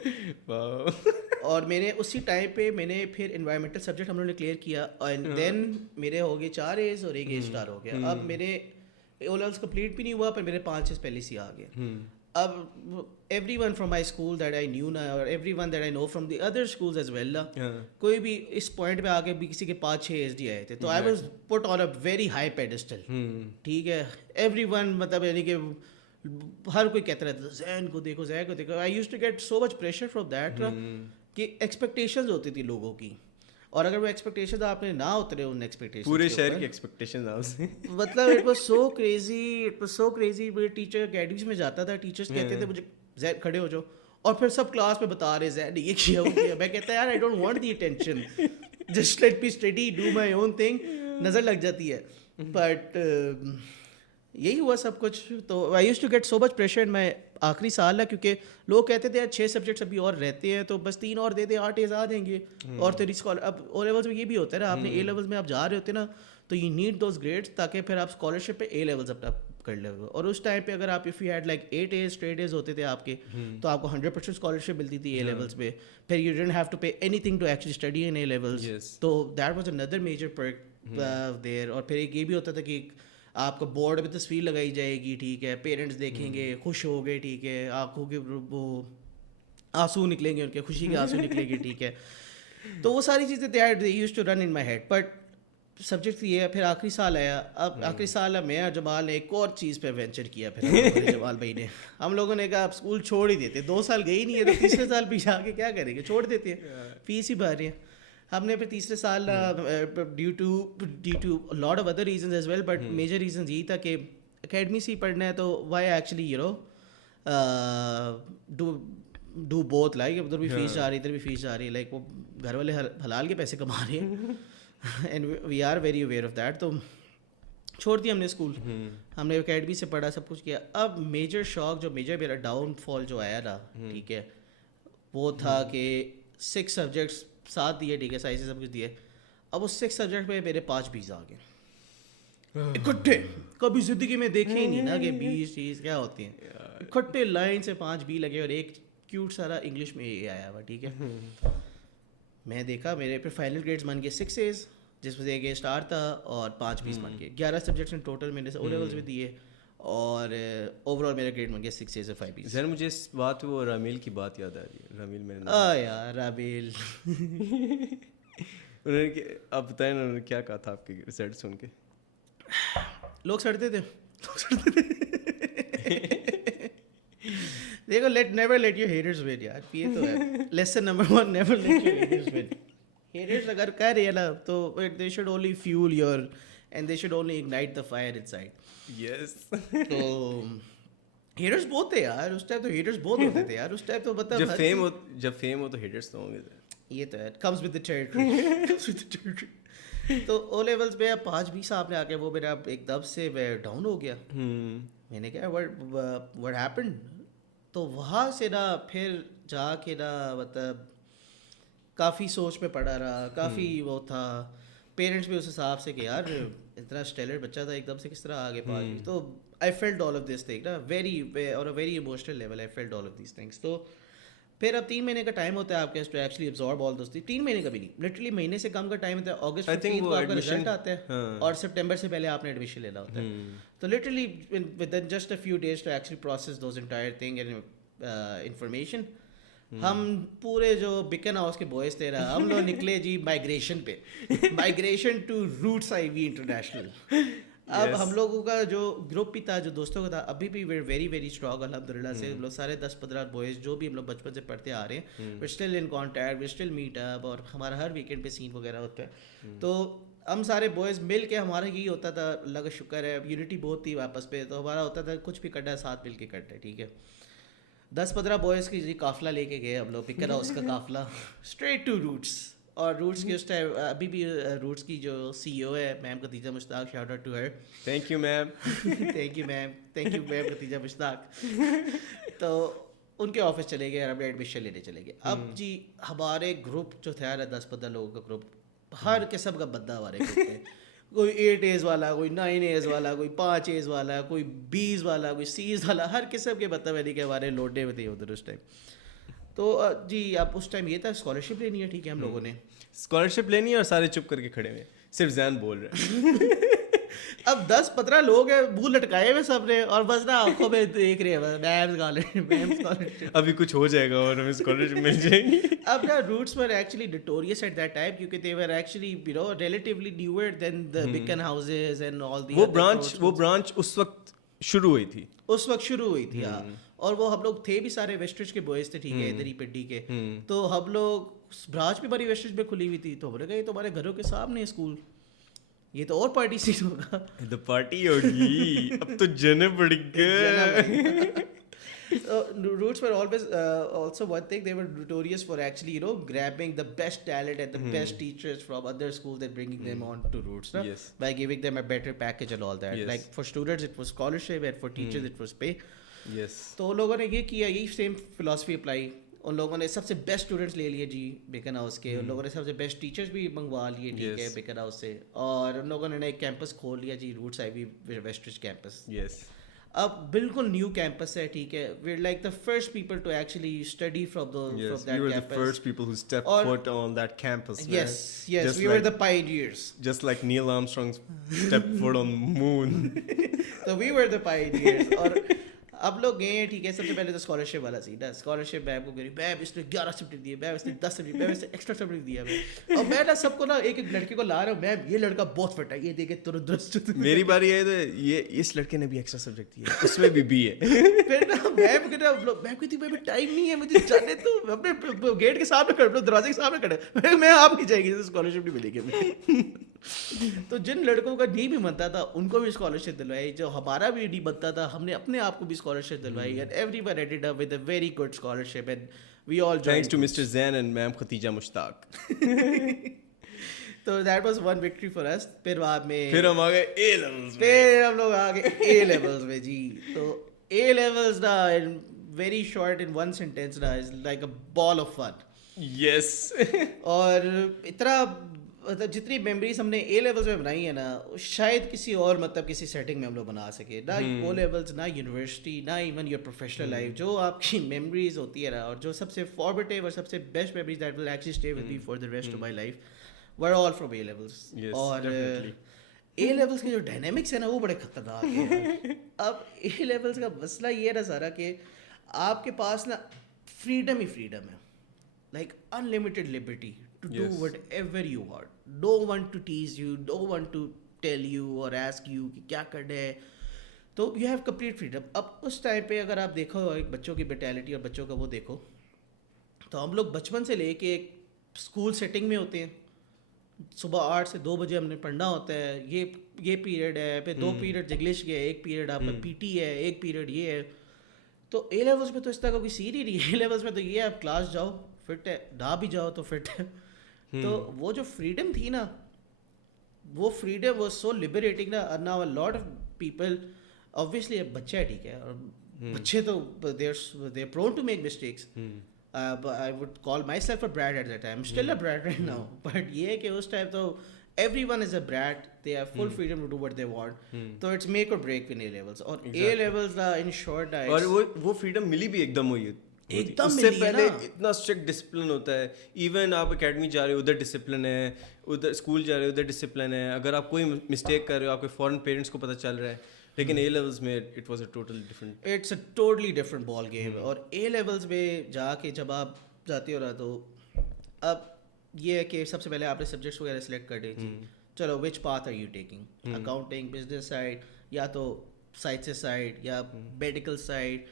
اور میں نے اسی ٹائم پہ میں نے پھر انوائرمنٹل سبجیکٹ ہم لوگوں نے کلیئر کیا, اینڈ دین میرے ہو گئے 4 A's اور 1 A* ہو گیا. اب میرے او لیولس کمپلیٹ بھی نہیں ہوا, پر میرے 5 A's پہلے سے آ گئے. اب everyone from my school that I knew نا, اور everyone that I know from the other schools as well نا, کوئی بھی اس پوائنٹ پہ آ کے بھی کسی کے 5-6 ASD آئے تھے, تو I was put on a very high pedestal. ٹھیک ہے, ایوری ون مطلب یعنی کہ ہر کوئی کہتا رہتا تھا زین کو دیکھو, زین کو دیکھو. I used to get so much pressure from that کہ ایکسپیکٹیشنز ہوتی تھی لوگوں کی, اور اگر وہ ایکسپیکٹیشنز آپ نے نہ اترے ان ایکسپیکٹیشنز, پورے شہر کی ایکسپیکٹیشنز آپ سے, مطلب اٹ واز سو کریزی. میرے ٹیچر اکیڈمیز میں جاتا تھا, ٹیچرس کہتے تھے مجھے زین کھڑے ہو جاؤ, اور پھر سب کلاس میں بتا رہے زین نے یہ کیا وہ کیا. میں کہتا یار I don't want the attention, just let me study, do my own thing. نظر لگ جاتی ہے, بٹ یہی ہوا سب کچھ. تو I used to get so much pressure in my آخری سال ہے, کیونکہ لوگ کہتے تھے 6 سبجیکٹس ابھی اور رہتے ہیں, تو بس 3 اور دے دیں 8 A's آ دیں گے. اور تیری اب او لیولس میں یہ بھی ہوتا ہے نا, آپ نے A لیولس میں آپ جا رہے ہوتے نا, تو یو نیڈ دوز گریڈس تاکہ پھر آپ اسکالرشپ پہ A لیولس اپنا کر لے. اور اس ٹائم پہ اگر آپ if you had like 8 A's straight A's ہوتے تھے آپ کے, تو آپ کو 100% اسکالرشپ ملتی تھی A لیولس پہ. پھر you don't have to pay anything to actually study in A levels. تو that was another major perk there. اور پھر ایک یہ بھی ہوتا تھا کہ آپ کو بورڈ میں تصویر لگائی جائے گی, ٹھیک ہے, پیرنٹس دیکھیں گے, خوش ہو گئے, ٹھیک ہے, آنکھوں کے وہ آنسو نکلیں گے, ان کے خوشی کے آنسو نکلیں گے, ٹھیک ہے. تو وہ ساری چیزیں they used to run in my head. But subject یہ ہے. پھر آخری سال آیا, اب آخری سال میں اور جمال نے ایک اور چیز پہ وینچر کیا. پھر جمال بھائی نے, ہم لوگوں نے کہا آپ اسکول چھوڑ ہی دیتے, 2 سال گئی نہیں ہے تو تیسرے سال بھی جا کے کیا کریں گے, چھوڑ دیتے ہیں, فیس ہی بھر رہے ہیں. ہم نے پھر تیسرے سال due to lot of other reasons as well, but major reasons یہی تھا کہ اکیڈمی سے ہی پڑھنا ہے, تو why actually you know do both, like ادھر بھی فیس جا رہی ہے, ادھر بھی فیس جا رہی ہے, لائک وہ گھر والے حلال کے پیسے کما رہے ہیں, and we are very aware of that. تو چھوڑ دیا ہم نے اسکول, ہم نے اکیڈمی سے پڑھا, سب کچھ کیا. اب میجر شوق جو میرا ڈاؤن فال جو آیا نا, ٹھیک ہے, وہ تھا کہ 6 سبجیکٹس ساتھ دیے, ٹھیک ہے, سائز سب کچھ دیے. اب اس 6 سبجیکٹ پہ میرے 5 B's آ گئے اکٹھے. کبھی زندگی میں دیکھے ہی نہیں نا کہ 20 چیز کیا ہوتی ہیں, اکٹھے لائن سے 5 B لگے, اور ایک کیوٹ سارا انگلش میں یہ آیا ہوا, ٹھیک ہے. میں دیکھا میرے پھر فائنل گریڈس بن گئے 6 A's, جس میں سے 1 A* تھا, اور 5 B's بن گئے. 11 سبجیکٹس ان ٹوٹل میں نے او لیولس میں دیے, اور اوور آل میرا گریڈ بن گیا 6 A's اور 5 B's. سر مجھے اس بات وہ رامیل کی بات یاد آ رہی ہے. رامیل میں یار رامیل, انہوں نے آپ بتائیں انہوں نے کیا کہا تھا آپ کے رزلٹ سن کے؟ لوگ سڑتے تھے. دیکھو never let your haters one یار, یہ تو ہے lesson number 1, never let your haters one. Haters اگر کہہ رہے ہیں نا تو they should only fuel your and they should only ignite the fire inside. Yes. تو haters بہت تھے یار اس ٹائم تو haters بہت ہوتے تھے یار اس ٹائم تو مطلب جب فیم ہو تو ہیٹرز تو ہوں گے. یہ تو ہے comes with the territory. تو او لیولس میں 5-20 سال میں آ کے وہ میرا ایک دم سے میں ڈاؤن ہو گیا. میں نے کہا what happened. تو وہاں سے نا پھر جا کے نا مطلب کافی سوچ میں پڑا رہا, کافی وہ تھا. پیرنٹس بھی اس حساب سے کہ یار اتنا اسٹیلر بچہ تھا ایک دم سے کس طرح آگے پاس. تو I felt all of this thing نا on a very emotional level. I felt all of these things. تو پھر اب 3 مہینے کا ٹائم ہوتا ہے آپ کے to actually absorb all those. 3 مہینے کا بھی نہیں, لٹرلی مہینے سے کم کا ٹائم ہوتا ہے. اگست 15 کو آپ کا رزلٹ آتا ہے اور سپٹمبر سے پہلے آپ نے ایڈمیشن لینا ہوتا ہے. تو literally within just a few days to actually process those entire thing and information. ہم پورے جو بکن ہاؤس کے بوائز تھے نا ہم لوگ نکلے جی مائگریشن پہ, migration to Roots Ivy international. اب ہم لوگوں کا جو گروپ بھی تھا جو دوستوں کا تھا ابھی بھی ویئر ویری ویری اسٹرانگ الحمد للہ سے. ہم لوگ سارے 10-15 بوائز جو بھی ہم لوگ بچپن سے پڑھتے آ رہے ہیں we still in contact, we still meet up, اور ہمارا ہر ویکینڈ پہ سین وغیرہ ہوتا ہے. تو ہم سارے بوائز مل کے ہمارا یہی ہوتا تھا, اللہ کا شکر ہے یونٹی بہت تھی آپس پہ. تو ہمارا ہوتا تھا کچھ بھی کرنا ہے ساتھ مل کے کرنا ہے, ٹھیک ہے. 10-15 بوائز کی قافلہ لے کے گئے ہم لوگ, پک ہاؤس کا قافلہ اسٹریٹ ٹو روٹس. اور روٹس کی اس ٹائم ابھی بھی روٹس کی جو سی او ہے ma'am Khadija Mushtaq, shout out to her. Thank you ma'am. Thank you ma'am, thank you ma'am Khadija Mushtaq. تو ان کے آفس چلے گئے اور ہم ایڈمیشن لینے چلے گئے. اب جی ہمارے گروپ جو تھا 10-15 لوگوں کا گروپ, ہر قسم کا بندہ ہمارے گروپ میں. کوئی 8 ایز والا, کوئی 9 ایز والا, کوئی 5 ایز والا, کوئی 20 والا, کوئی 30 والا, ہر قسم کے مطلب ہے کہ ہمارے لوڈے میں تھے ادھر اس ٹائم. تو جی اب اس ٹائم یہ تھا اسکالرشپ لینی ہے, ٹھیک ہے. ہم لوگوں نے اسکالرشپ لینی ہے اور سارے چپ کر کے کھڑے ہوئے, صرف زین بول رہے. اب 10-15 لوگ ہیں منہ لٹکائے ہوئے سب نے, اور بس نا آنکھوں میں دیکھ رہے ہیں ابھی کچھ ہو جائے گا اور ہمیں اسکالرشپ مل جائے گی. اب نا roots were actually notorious at that time کیونکہ they were actually you know relatively newer than the Beacon houses and all the وہ برانچ اس وقت شروع ہوئی تھی. ہاں. اور وہ ہم لوگ تھے بھی سارے ویسٹرج کے بوائز تھے, ٹھیک ہے, ادھر ہی پنڈی کے. تو ہم لوگ برانچ بھی بڑی ویسٹرج میں کھلی ہوئی تھی. تو ہم نے کہا یہ تو ہمارے گھروں کے سامنے اسکول, یہ تو اور پارٹی سین ہوگا. تو پارٹی ہوگی اب تو جنے پڑ گئے. Roots were always also one thing, they were notorious for actually you know grabbing the best talent and the best teachers from other schools and bringing them on to Roots, no? Yes. By giving them a better package and all that. Yes. Like for students it was scholarship and for teachers it was pay. Yes. تو لوگوں نے یہ کیا, یہی same philosophy apply. ان لوگوں نے سب سے best students لے لیے جی بیکن ہاؤس کے, ان لوگوں نے سب سے بیسٹ ٹیچرس بھی منگوا لیے, ٹھیک ہے, بیکن ہاؤس سے. اور ان لوگوں نے ایک کیمپس کھول لیا جی, Roots Ivy Westridge campus. Yes. اب بالکل نیو کیمپس ہے, ٹھیک ہے. We are like the first people to actually study from Yes, that we were the campus. first people who stepped foot on that campus. Yes, yes, Just we were like- the pioneers. Just like Neil Armstrong stepped foot on the moon. So we were the pioneers. اور اب لوگ گئے ہیں, ٹھیک ہے. سب سے پہلے تو اسکالرشپ والا سی نا, اسکالرشپ میم کو کری, میم اس نے 11 سبجیکٹ دیے, میم اس نے 10 سبجیکٹ, میم اس نے ایکسٹرا سبجیکٹ دیا. اور میں نا سب کو نا ایک ایک لڑکے کو لا رہا ہوں, میم یہ لڑکا بہت فٹ ہے, یہ دیکھے ترنت درست. میری باری ہے تو یہ اس لڑکے نے بھی ایکسٹرا سبجیکٹ دیا, اس میں بھی بی ہے. پھر نا میم کہتی میم ٹائم نہیں ہے مجھے جانے, تو اپنے گیٹ کے سامنے کھڑے, دروازے کے سامنے کھڑے, میں آپ نہیں جائے گی, اسکالرشپ نہیں ملے گی. تو جن لڑکوں کا نہیں بھی بنتا تھا ان کو بھی اسکالرشپ دلوائی, جو ہمارا بھی نہیں بنتا تھا ہم نے اپنے آپ کو بھی اسکالرشپ دلوائی. And everyone ended up with a very good scholarship and we all joined. Thanks to Mr. Zain and Ma'am Khatija Mushtaq. تو that was one victory for us. پھر بعد میں پھر ہم آ گئے A levels میں. پھر ہم لوگ آ گئے A levels میں جی. تو A levels نا very short in one sentence نا is like a ball of fun. Yes. اور اتنا مطلب جتنی میموریز ہم نے اے لیولس میں بنائی ہیں نا شاید کسی اور مطلب کسی سیٹنگ میں ہم لوگ بنا سکے. نہ او لیولس, نہ یونیورسٹی, نہ ایون یور پروفیشنل لائف, جو آپ کی میموریز ہوتی ہے نا, اور جو سب سے فارمیٹیو اور سب سے best memories that will actually stay with me for the rest of my life were all from a levels. اور اے لیولس کے جو ڈائنامکس ہیں نا وہ بڑے خطرناک ہیں. اب اے لیولس کا مسئلہ یہ ہے نا سارا کہ آپ کے پاس نا فریڈم ہی فریڈم ہے, like unlimited Liberty to do whatever you want. No one to tease you, no one to tell you or ask you کہ کیا کرنا ہے. تو you have complete freedom. اب اس ٹائم پہ اگر آپ دیکھو ایک بچوں کی مینٹیلٹی اور بچوں کا وہ دیکھو, تو ہم لوگ بچپن سے لے کے ایک اسکول سیٹنگ میں ہوتے ہیں, صبح 8 سے 2 بجے ہم نے پڑھنا ہوتا ہے, یہ پیریڈ ہے, پھر 2 پیریڈ انگلش کے, ایک پیریڈ آپ کا پی ٹی ہے, ایک پیریڈ یہ ہے. تو اے لیولس میں تو اس طرح کا کوئی سین ہی نہیں ہے. اے لیولس میں تو یہ ہے آپ کلاس جاؤ فٹ ہے, ڈھا بھی جاؤ تو فٹ ہے. تو وہ جو فریڈم تھی نا, وہ فریڈم واز سو لبریٹنگ نا. Now a lot of people obviously بچہ ہے ٹھیک ہے, اور بچے تو they are prone to make mistakes. I would call myself a brat at that time. I'm still a brat right now. But یہ کہ اس ٹائم تو everyone is a brat. They have full freedom to do what they want. So it's make or break in A levels. اور A levels in short اور وہ freedom ملی بھی ایک دم ہوئی ہے. اس سے پہلے اتنا اسٹرکٹ ڈسپلن ہوتا ہے. ایون آپ اکیڈمی جا رہے ہو ادھر ڈسپلن ہے, ادھر اسکول جا رہے ہو ادھر ڈسپلن ہے. اگر آپ کوئی مسٹیک کر رہے ہو آپ کے فوراً پیرنٹس کو پتہ چل رہا ہے. لیکن اے لیولس میں it was a total different, it's a totally different ball game. اور اے لیولس میں جا کے جب آپ جاتے ہو رہا تو اب یہ ہے کہ سب سے پہلے آپ نے سبجیکٹس وغیرہ سلیکٹ کر دی. چلو which path are you taking, accounting, business side, یا تو سائنسز سائڈ, یا میڈیکل سائڈ,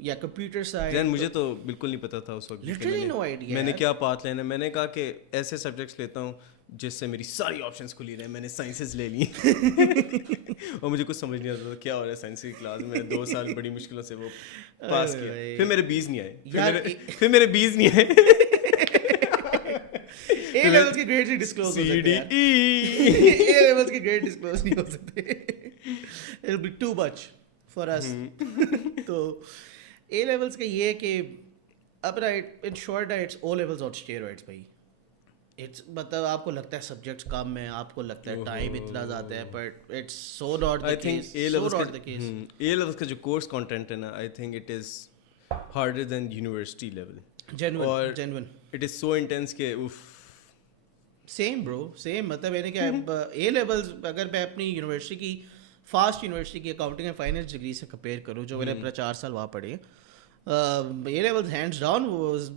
یا کمپیوٹر سائڈ. مجھے تو بالکل نہیں پتا تھا اس وقت لٹرلی نو آئیڈیا میں نے کیا پاتھ لینا ہے. میں نے کہا کہ ایسے سبجیکٹس لیتا ہوں جس سے میری ساری آپشنس کھلی رہے. میں نے سائنسز لے لی اور مجھے کچھ سمجھ نہیں آتا تھا کیا ہو رہا ہے سائنس کی کلاس میں. 2 سال بڑی مشکلوں سے وہ پاس کیا. پھر میرے 20 نہیں آئے, پھر میرے 20 نہیں آئے. اے لیولز کے گریڈز ڈسکلوز ہو سکتے ہیں, اے لیولز کے گریڈ ڈسکلوز نہیں ہو سکتے. It will be too much for us. تو اے لیولز کا یہ ہے کہ اپنا in short it's O levels on steroids بھائی. اٹس مطلب آپ کو لگتا ہے سبجیکٹس کم ہیں, آپ کو لگتا ہے ٹائم اتنا زیادہ ہے, but it's so not the case. A levels کا جو کورس کنٹینٹ ہے نا, I think it is harder than university level. Genuine it is so intense کہ اوف. سیم برو سیم. مطلب میں نے کیا اے لیولز اگر میں اپنی یونیورسٹی کی فاسٹ یونیورسٹی کی اکاؤنٹنگ اینڈ فائنینس ڈگری سے کمپیئر کروں جو میں نے اپنا 4 سال وہاں پڑھے, A levels hands down was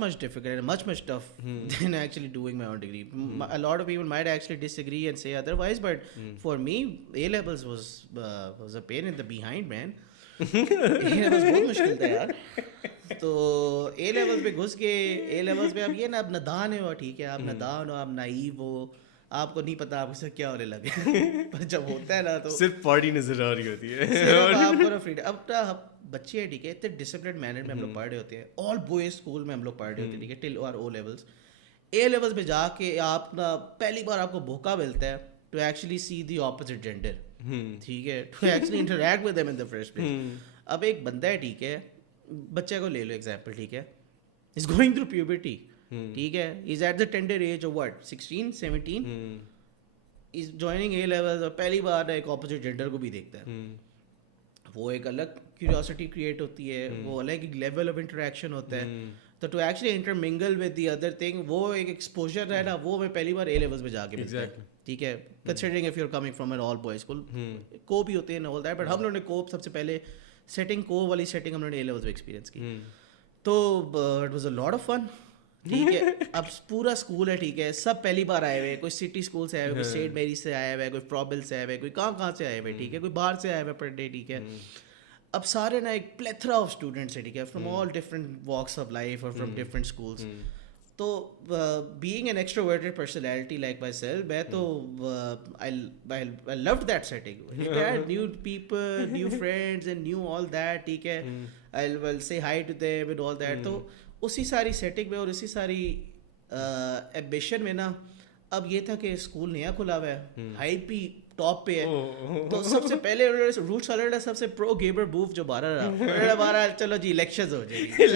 much difficult and much tough than actually doing my own degree. A lot of people might actually disagree and say otherwise, but for me A levels was a pain in the behind, man. A levels بہت مشکل تھا یار. تو A levels پہ گھس کے A levels پہ اب یہ نا اب نادان ہے وہ, ٹھیک ہے آپ نادان ہو, آپ نائیو ہو, آپ کو نہیں پتا آپ سے کیا ہونے لگے. پر جب ہوتا ہے نا تو صرف پارٹی نظر آ رہی ہوتی ہے. آپ کو فریڈم. اب بچے ہیں ٹھیک ہے, اتنے ڈسپلن مینر میں ہم لوگ پڑھ رہے ہوتے ہیں, آل بوائز اسکول میں ہم لوگ پڑھ رہے ہوتے ہیں ٹھیک ہے, ٹل اور او لیولس. اے لیولس میں جا کے آپ نا پہلی بار آپ کو موقع ملتا ہے to actually see the opposite gender, ٹھیک ہے, to actually interact with them in the first place. اب ایک بندہ ہے ٹھیک ہے, بچے کو لے لو ایگزامپل, ٹھیک ہے, از گوئنگ تھرو پیوبرٹی, ٹھیک ہے, as at the tender age of what 16 17, as joining A levels اور پہلی بار ایک اپوزٹ جینڈر کو بھی دیکھتا ہے. وہ ایک الگ کیوریوسٹی کریٹ ہوتی ہے, وہ الگ ایک لیول آف انٹریکشن ہوتا ہے. تو to actually intermingle with the other thing, وہ ایک ایکسپوجر ہے نا, وہ میں پہلی بار اے لیولس میں جا کے ملتا ہے, ٹھیک ہے, considering if you are coming from an all boys school. کو بھی ہوتے ہیں آل دیٹ, بٹ ہم لوگوں نے کو سب سے پہلے سیٹنگ کو والی سیٹنگ ہم نے اے لیولس میں ایکسپیرینس کی. تو it was a lot of fun, ٹھیک ہے. اب پورا اسکول ہے ٹھیک ہے, سب پہلی بار آئے ہوئے, کوئی سٹی اسکول سے آئے ہوئے, کوئی سینٹ میری سے آیا ہوا ہے, کوئی پروبل سے آئے ہوئے, کوئی کہاں سے آئے ہوئے, ٹھیک ہے, کوئی باہر سے آئے ہوئے پڑھنے, ٹھیک ہے. اب سارے نا ایک پلیتھرا آف اسٹوڈنٹس ہیں ٹھیک ہے, from all different walks of life اور فرام ڈفرنٹ اسکولس. تو being an extroverted personality like myself, میں تو I loved that setting. It had new people, new friends and new all that, ٹھیک ہے. I'll say hi to them and all that. تو اسی ساری setting میں اور اسی ساری ایمبیشن میں نا, اب یہ تھا کہ اسکول نیا کھلا ہوا ہے, ہائپ بھی ٹاپ پہ ہے. تو سب سے پہلے روٹ سالر سب سے پرو گیمر بوف جو بارہ چلو جی الیکشنز ہو جائے گی,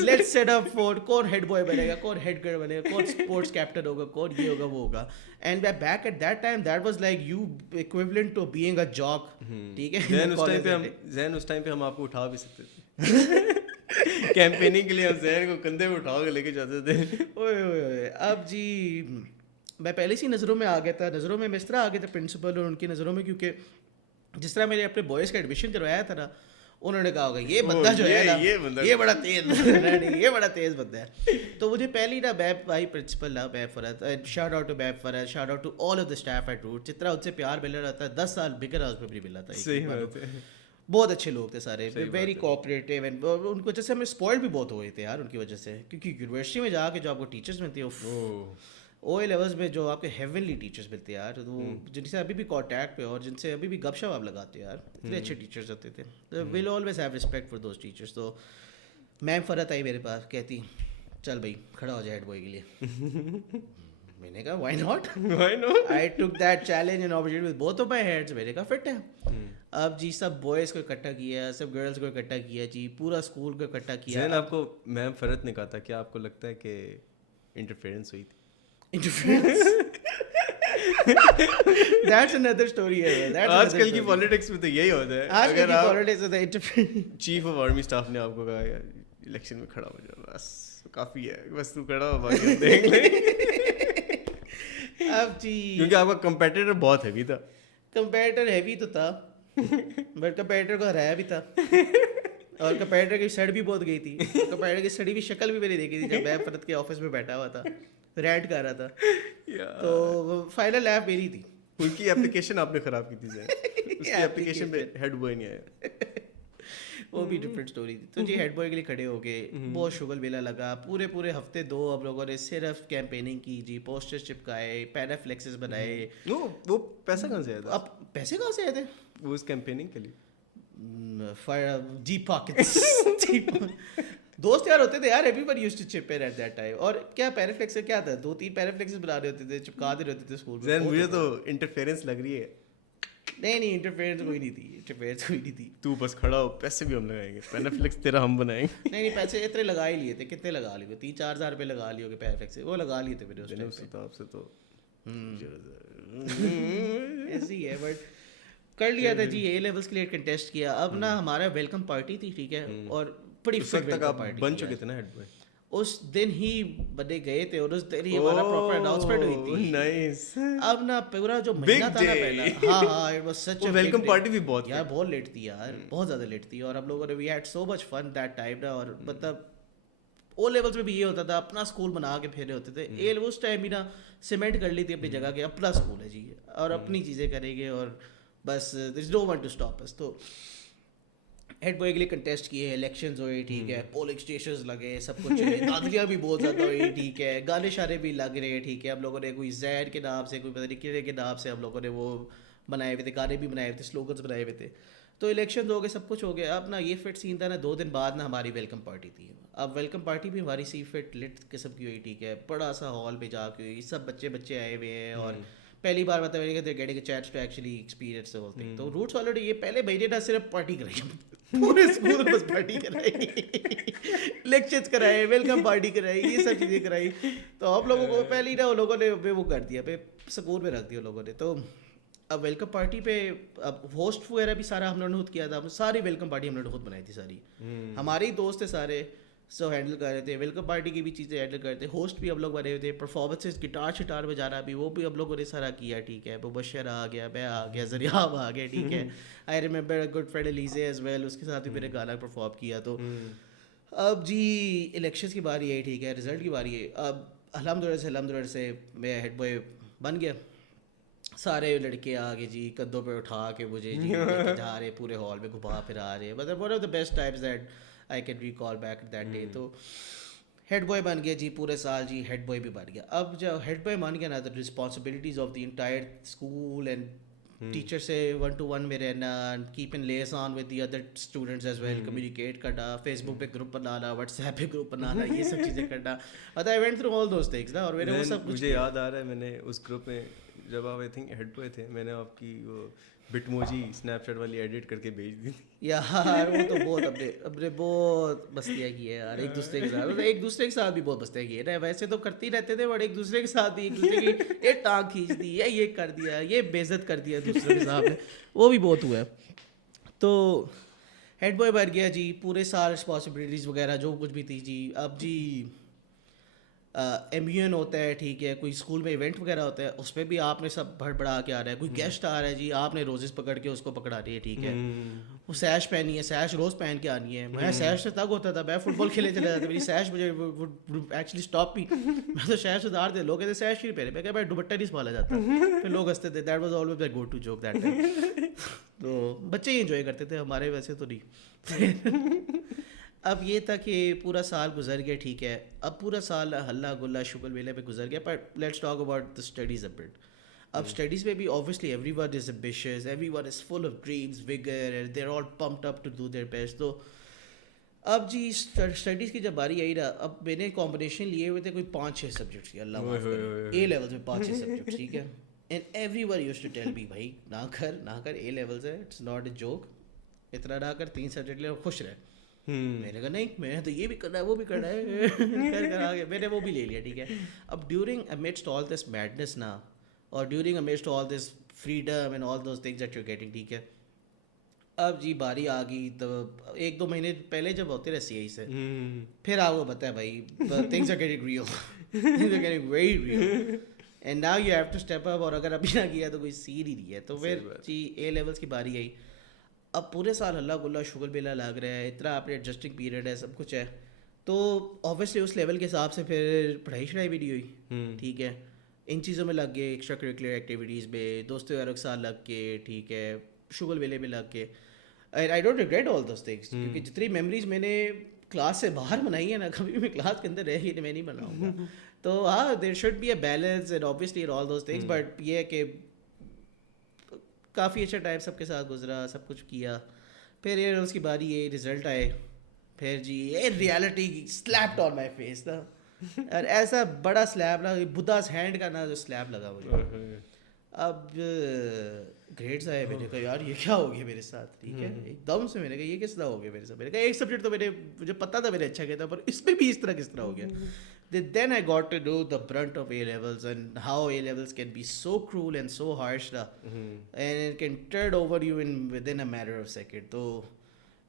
لیٹس سیٹ اپ فور, کون ہیڈ بوائے بنے گا, کون ہیڈ گرل بنے گا, کون اسپورٹس کیپٹن ہوگا, کون یہ ہوگا وہ ہوگا. And back at that time that was like you equivalent to being a jock, ٹھیک ہے. اس ٹائم پہ ہم آپ کو اٹھا بھی سکتے تھے کیمپیننگ کے لیے, ہم زہر کو کندھے پہ اٹھا کے لے کے جاتے تھے. اب جی میں پہلے سے نظروں میں آ گیا تھا, نظروں میں اس طرح آ گیا تھا پرنسپل اور ان کی نظروں میں, کیونکہ جس طرح میں نے اپنے بوائز کا ایڈمیشن کروایا تھا نا, انہوں نے کہا ہوگا یہ بندہ جو ہے نا یہ بڑا تیز نہیں, یہ بڑا تیز بندہ ہے. تو مجھے پہلی نا بیب بھائی پرنسپل نا بیب فرحت, شاؤٹ آؤٹ ٹو بیب Farhat, shout out to all of the staff at Root, جتنا ان سے پیار مل رہا تھا 10 سال بکر ہاؤس میں بھی ملا تھا. صحیح بات ہے, بہت اچھے لوگ تھے سارے, ویری کوآپریٹیو, اینڈ ان کی وجہ سے ہمیں اسپوائل بھی بہت ہوئے تھے یار ان کی وجہ سے, کیونکہ یونیورسٹی میں جا کے جو آپ کو ٹیچرس ملتے ہیں او اے لیولس میں جو آپ کے ہیونلی ٹیچرس ملتے ہیں یار, وہ جن سے ابھی بھی کانٹیکٹ پہ اور جن سے ابھی بھی گپ شپ آپ لگاتے ہیں یار, اتنے اچھے ٹیچرس ہوتے تھے. We'll always have respect for those teachers. تو میم فرحت آئی میرے پاس, کہتی چل بھائی کھڑا ہو جائے ہیڈ بوائے کے لیے. میں نے کہا why not, I took that challenge and opportunity with both of my hands. میں نے کہا فٹ ہے. اب جی سب بوائز کو اکٹھا کیا, سب گرلس کو اکٹھا کیا جی, پورا اسکول کو اکٹھا کیا. زین آپ کو میم فرحت نے کہا تھا, کیا آپ کو لگتا ہے کہ انٹرفیئرنس ہوئی تھی؟ That's another story ہے. آج کل کی پالیٹکس میں تو یہی ہوتا ہے. آج کل کی پالیٹکس ہوتا ہے. چیف آف آرمی اسٹاف نے آپ کو کہا الیکشن میں کھڑا ہو جا, بس کافی ہے, بس تو کھڑا ہو, باقی ہم دیکھ لیں. اب جی کیونکہ آپ کا کمپیٹیٹر بہت ہیوی تھا. کمپیٹیٹر ہیوی تو تھا, بٹ کمپیٹیٹر کو ہرایا بھی تھا, اور کمپیٹیٹر کی سڑ بھی بہت گئی تھی. کمپیٹیٹر کی سڑی بھی شکل بھی میں نے دیکھی تھی جب میں فرد کے آفس میں بیٹھا ہوا تھا, رینٹ کر رہا تھا. تو فائنل لیب میری تھی. ان کی اپلیکیشن آپ نے خراب کی تھی زین, اس کی اپلیکیشن پہ ہیڈ بوائے نہیں آیا. وہ بھی ڈفرینٹ اسٹوری تھی. تو جی ہیڈ بوائے کے لیے کھڑے ہو گئے, بہت شغل میلہ لگا. پورے ہفتے 2 ہم لوگوں نے صرف کیمپیننگ کی جی, پوسٹر چپکائے, پینافلیکسز بنائے. وہ پیسہ کہاں سے آیا تھا؟ اب پیسے کہاں سے آئے تھے وہ اس کیمپیننگ کے لیے؟ جی پاکٹس. دوست یار ہوتے تھے یار, ایوری ون یوزڈ ٹو چپ ان ایٹ دیٹ ٹائم. اور کیا پینافلیکس کیا تھا, 2-3 پینافلیکس بنا رہے ہوتے تھے, چپکا دے رہے ہوتے تھے اسکول میں. مجھے تو انٹرفیئرنس لگ رہی ہے. نہیں انٹرفیئرنس کوئی نہیں تھی. تو بس کھڑا ہو, پیسے بھی ہم لگائیں گے, پینافلیکس تیرا ہم بنائیں گے. نہیں پیسے اتنے لگا ہی لیے تھے. کتنے لگا لیے, 3-4 ہزار روپے لگا لیے ہوگے پینافلیکس سے, وہ لگا لیے تھے. میرے اس آپ سے تو ایسے ہی ہے, بٹ کر لیا تھا جی. اے لیولس کے لیے کنٹیسٹ کیا. اب نا ہمارا ویلکم پارٹی تھی, ٹھیک ہے, اور بڑی وقت تک آپ بن چکے تھے نا ہیڈ بوائے. اس دن ہی بندے گئے تھے, اور اس دن ہی ہمارا پراپر اناؤنسمنٹ ہوئی تھی. نائس. اب نا پورا جو مہینہ تھا نا پہلا, ہاں it was such a welcome party بھی بہت یار, بہت لیٹ تھی یار, بہت زیادہ لیٹ تھی. اور ہم لوگوں نے we had so much fun that time نا. اور مطلب او لیولس میں بھی یہ ہوتا تھا, اپنا اسکول بنا کے پھیرے ہوتے تھے. اے اس ٹائم بھی نا سیمنٹ کر لی تھی اپنی جگہ کے, اپنا اسکول ہے جی, اور اپنی چیزیں کریں گے, اور بس دیر از نو ون ٹو اسٹاپ اس. تو ہیڈ بوائے کے لیے کنٹیسٹ کیے, الیکشنز ہوئے, ٹھیک ہے, پولنگ اسٹیشنز لگے, سب کچھ دادلیاں بھی بہت زیادہ ہوئی, ٹھیک ہے, گانے شارے بھی لگ رہے, ٹھیک ہے. ہم لوگوں نے کوئی زید کے نام سے, کوئی پتہ نہیں کنے کے نام سے ہم لوگوں نے وہ بنائے ہوئے تھے, گانے بھی بنائے ہوئے تھے, سلوگنس بنائے ہوئے تھے. تو الیکشن ہو گئے, سب کچھ ہو گیا. اب نا یہ فٹ سین تھا نا, 2 دن بعد نا ہماری ویلکم پارٹی تھی. اب ویلکم پارٹی بھی ہماری سی فٹ لٹ قسم کی ہوئی, ٹھیک ہے, بڑا سا ہال پہ جا کے ہوئی, سب بچے آئے ہوئے ہیں. اور پہلی بار مطلب getting a chance to actually experience the whole thing. تو روٹس والے یہ پہلے مہینے نا صرف پارٹی کرائی, پورے اسکول میں بس پارٹی کرائی, لیکچرز کرائے, ویلکم پارٹی کرائی, یہ سب چیزیں کرائی. تو ہم لوگوں کو پہلے ہی نا ان لوگوں نے وہ کر دیا, پہ سکون میں رکھ دیا ان لوگوں نے. تو اب ویلکم پارٹی پہ اب ہوسٹ وغیرہ بھی سارا ہم نے خود کیا تھا. ساری ویلکم پارٹی ہم نے خود بنائی تھی, ساری ہمارے ہی دوست تھے سارے, سو ہینڈل کر رہے تھے. ویلکم پارٹی کی بھی چیزیں ہینڈل کر رہے تھے. ہوسٹ بھی ہم لوگ بنے ہوئے تھے. پرفارمنسز گٹار شٹار بجانا بھی وہ بھی ہم لوگوں نے سارا کیا, ٹھیک ہے. مبشر آ گیا, میں آ گیا, زریاب آ گیا, ٹھیک ہے. I remember good friend Alizeh as well, اس کے ساتھ بھی میں نے گانا پرفارم کیا. تو اب جی الیکشنس کی باری ہے, ٹھیک ہے, رزلٹ کی باری ہے. اب الحمدللہ سے میں ہیڈ بوائے بن گیا. سارے لڑکے آ گئے جی, کندھوں پہ اٹھا کے مجھے جی جا رہے, پورے ہال میں گھما پھرا رہے. مطلب one of the best Times that I can recall back that day. تو ہیڈ بوائے بن گیا جی پورے سال, جی ہیڈ بوائے بھی بن گیا. اب جب ہیڈ بوائے بن گیا نا, تو responsibilities of the entire school and teacher سے 1-to-1 میں رہنا, keep in liaison with the other students as well, communicate کرنا, فیس بک پہ گروپ بنانا, واٹس ایپ پہ گروپ بنانا, یہ سب چیزیں کرنا. مطلب I went through all those things نا. اور میں نے وہ سب مجھے یاد آ رہا ہے, میں نے اس گروپ میں جب آپ آئی تھنک ہیڈ بوائے تھے, میں نے آپ کی وہ بٹموجی اسنیپ چیٹ والی ایڈٹ کر کے بھیج دی یار. وہ تو بہت اپنے بہت بستیاں کی ہے یار ایک دوسرے کے ساتھ. ایک دوسرے کے ساتھ بھی بہت بستیاں کی ہے. ویسے تو کرتے ہی رہتے تھے, بٹ ایک دوسرے کے ساتھ بھی ایک دوسرے کی یہ ٹانگ کھینچ دی, یہ کر دیا, یہ بے عزت کر دیا دوسرے کے سامنے, وہ بھی بہت ہوا ہے. تو ہیڈ بوائے بن گیا جی, پورے سال رسپانسبلٹیز وغیرہ جو کچھ بھی تھی جی. اب جی ایم یو این ہوتا ہے, ٹھیک ہے, کوئی اسکول میں ایونٹ وغیرہ ہوتا ہے, اس پہ بھی آپ نے سب بڑھ بڑھا کے آ رہا ہے. کوئی گیسٹ آ رہا ہے جی, آپ نے روزز پکڑ کے اس کو پکڑانی ہے, ٹھیک ہے. وہ سیش پہنی ہے, سیش روز پہن کے آنی ہے. میں سیش سے تنگ ہوتا تھا, میں فٹ بال کھیلنے چلا جاتا, میری سیش مجھے ایکچولی اسٹاپ بھی, میں تو سیش اتار دے. لوگ کہتے سیش نہیں پہنے, میں کہا دوپٹہ نہیں سنبھالا جاتا. پھر لوگ ہنستے تھے. That was always my go to joke that time. تو بچے ہی انجوائے کرتے تھے, ہمارے ویسے تو نہیں. اب یہ تھا کہ پورا سال گزر گیا ٹھیک ہے, اب پورا سال ہلا گلا شکل ویلے پہ گزر گیا, but let's talk about the studies a but. اب اسٹڈیز میں بھی obviously everyone is ambitious, everyone is full of dreams, vigor, and they're all pumped up to do their best. تو اب جی اسٹڈیز کی جب باری آئی نا, اب میں نے کمبینیشن لیے ہوئے تھے کوئی 5-6 سبجیکٹس کی, اللہ معاف کرے, اے لیولس میں 5-6 سبجیکٹس ٹھیک ہے. And everyone used to tell me بھائی نہ کر اے لیولس ہے, اٹس ناٹ اے جوک, اتنا نہ کر 3 سبجیکٹ لے اور خوش رہے. میں نے کہا نہیں, میں نے تو یہ بھی کرنا ہے وہ بھی کرنا ہے, میں نے وہ بھی لے لیا ٹھیک ہے. اب ڈیورنگ امidst all this madness نا, اور during امidst all this freedom and all those things that you're getting ٹھیک ہے, اب جی باری آ گئی تو 1-2 مہینے پہلے جب ہوتے رہے سی آئی سے, پھر آپ کو پتہ ہے بھائی things are getting real, things are getting very real and now you have to step up. اور اگر ابھی نہ کیا تو کوئی سین ہی نہیں ہے. تو پھر جی اے لیولس کی باری آئی, اب پورے سال اللہ گلا شغل بیلا لگ رہا ہے, اتنا آپ نے ایڈجسٹنگ پیریڈ ہے, سب کچھ ہے, تو اوبیسلی اس لیول کے حساب سے پھر پڑھائی شڑھائی بھی نہیں ہوئی ٹھیک ہے. ان چیزوں میں لگ گئے, ایکسٹرا کریکولر ایکٹیویٹیز میں, دوستوں یاروں کے ساتھ لگ کے ٹھیک ہے, شغل ویلے میں لگ کے. I don't regret all those things, کیونکہ جتنی میموریز میں نے کلاس سے باہر بنائی ہے نا, کبھی بھی کلاس کے اندر رہ گئی میں نہیں بناؤں گا. تو ہاں there should be a balance and obviously all those things, but یہ ہے کہ کافی اچھا ٹائم سب کے ساتھ گزرا, سب کچھ کیا. پھر یہ اس کی باری یہ رزلٹ آئے, پھر جی یہ reality slept on my face نا, اور ایسا بڑا سلیب نا, بدھا's ہینڈ کا نا جو سلیب لگا ہوا ہے. اب گریڈس آئے, میں نے کہا یار یہ کیا ہو گیا میرے ساتھ ٹھیک ہے, ایک دم سے میں نے کہا یہ کس طرح ہو گیا میرے ساتھ. میں نے کہا ایک سبجیکٹ تو مجھے پتا تھا میرے اچھا کیا تھا, پر اس میں بھی اس طرح کس طرح ہو گیا. Then I got to know the brunt of A levels and how A levels can be so cruel and so harsh na, and it can turn over you within a matter of second. تو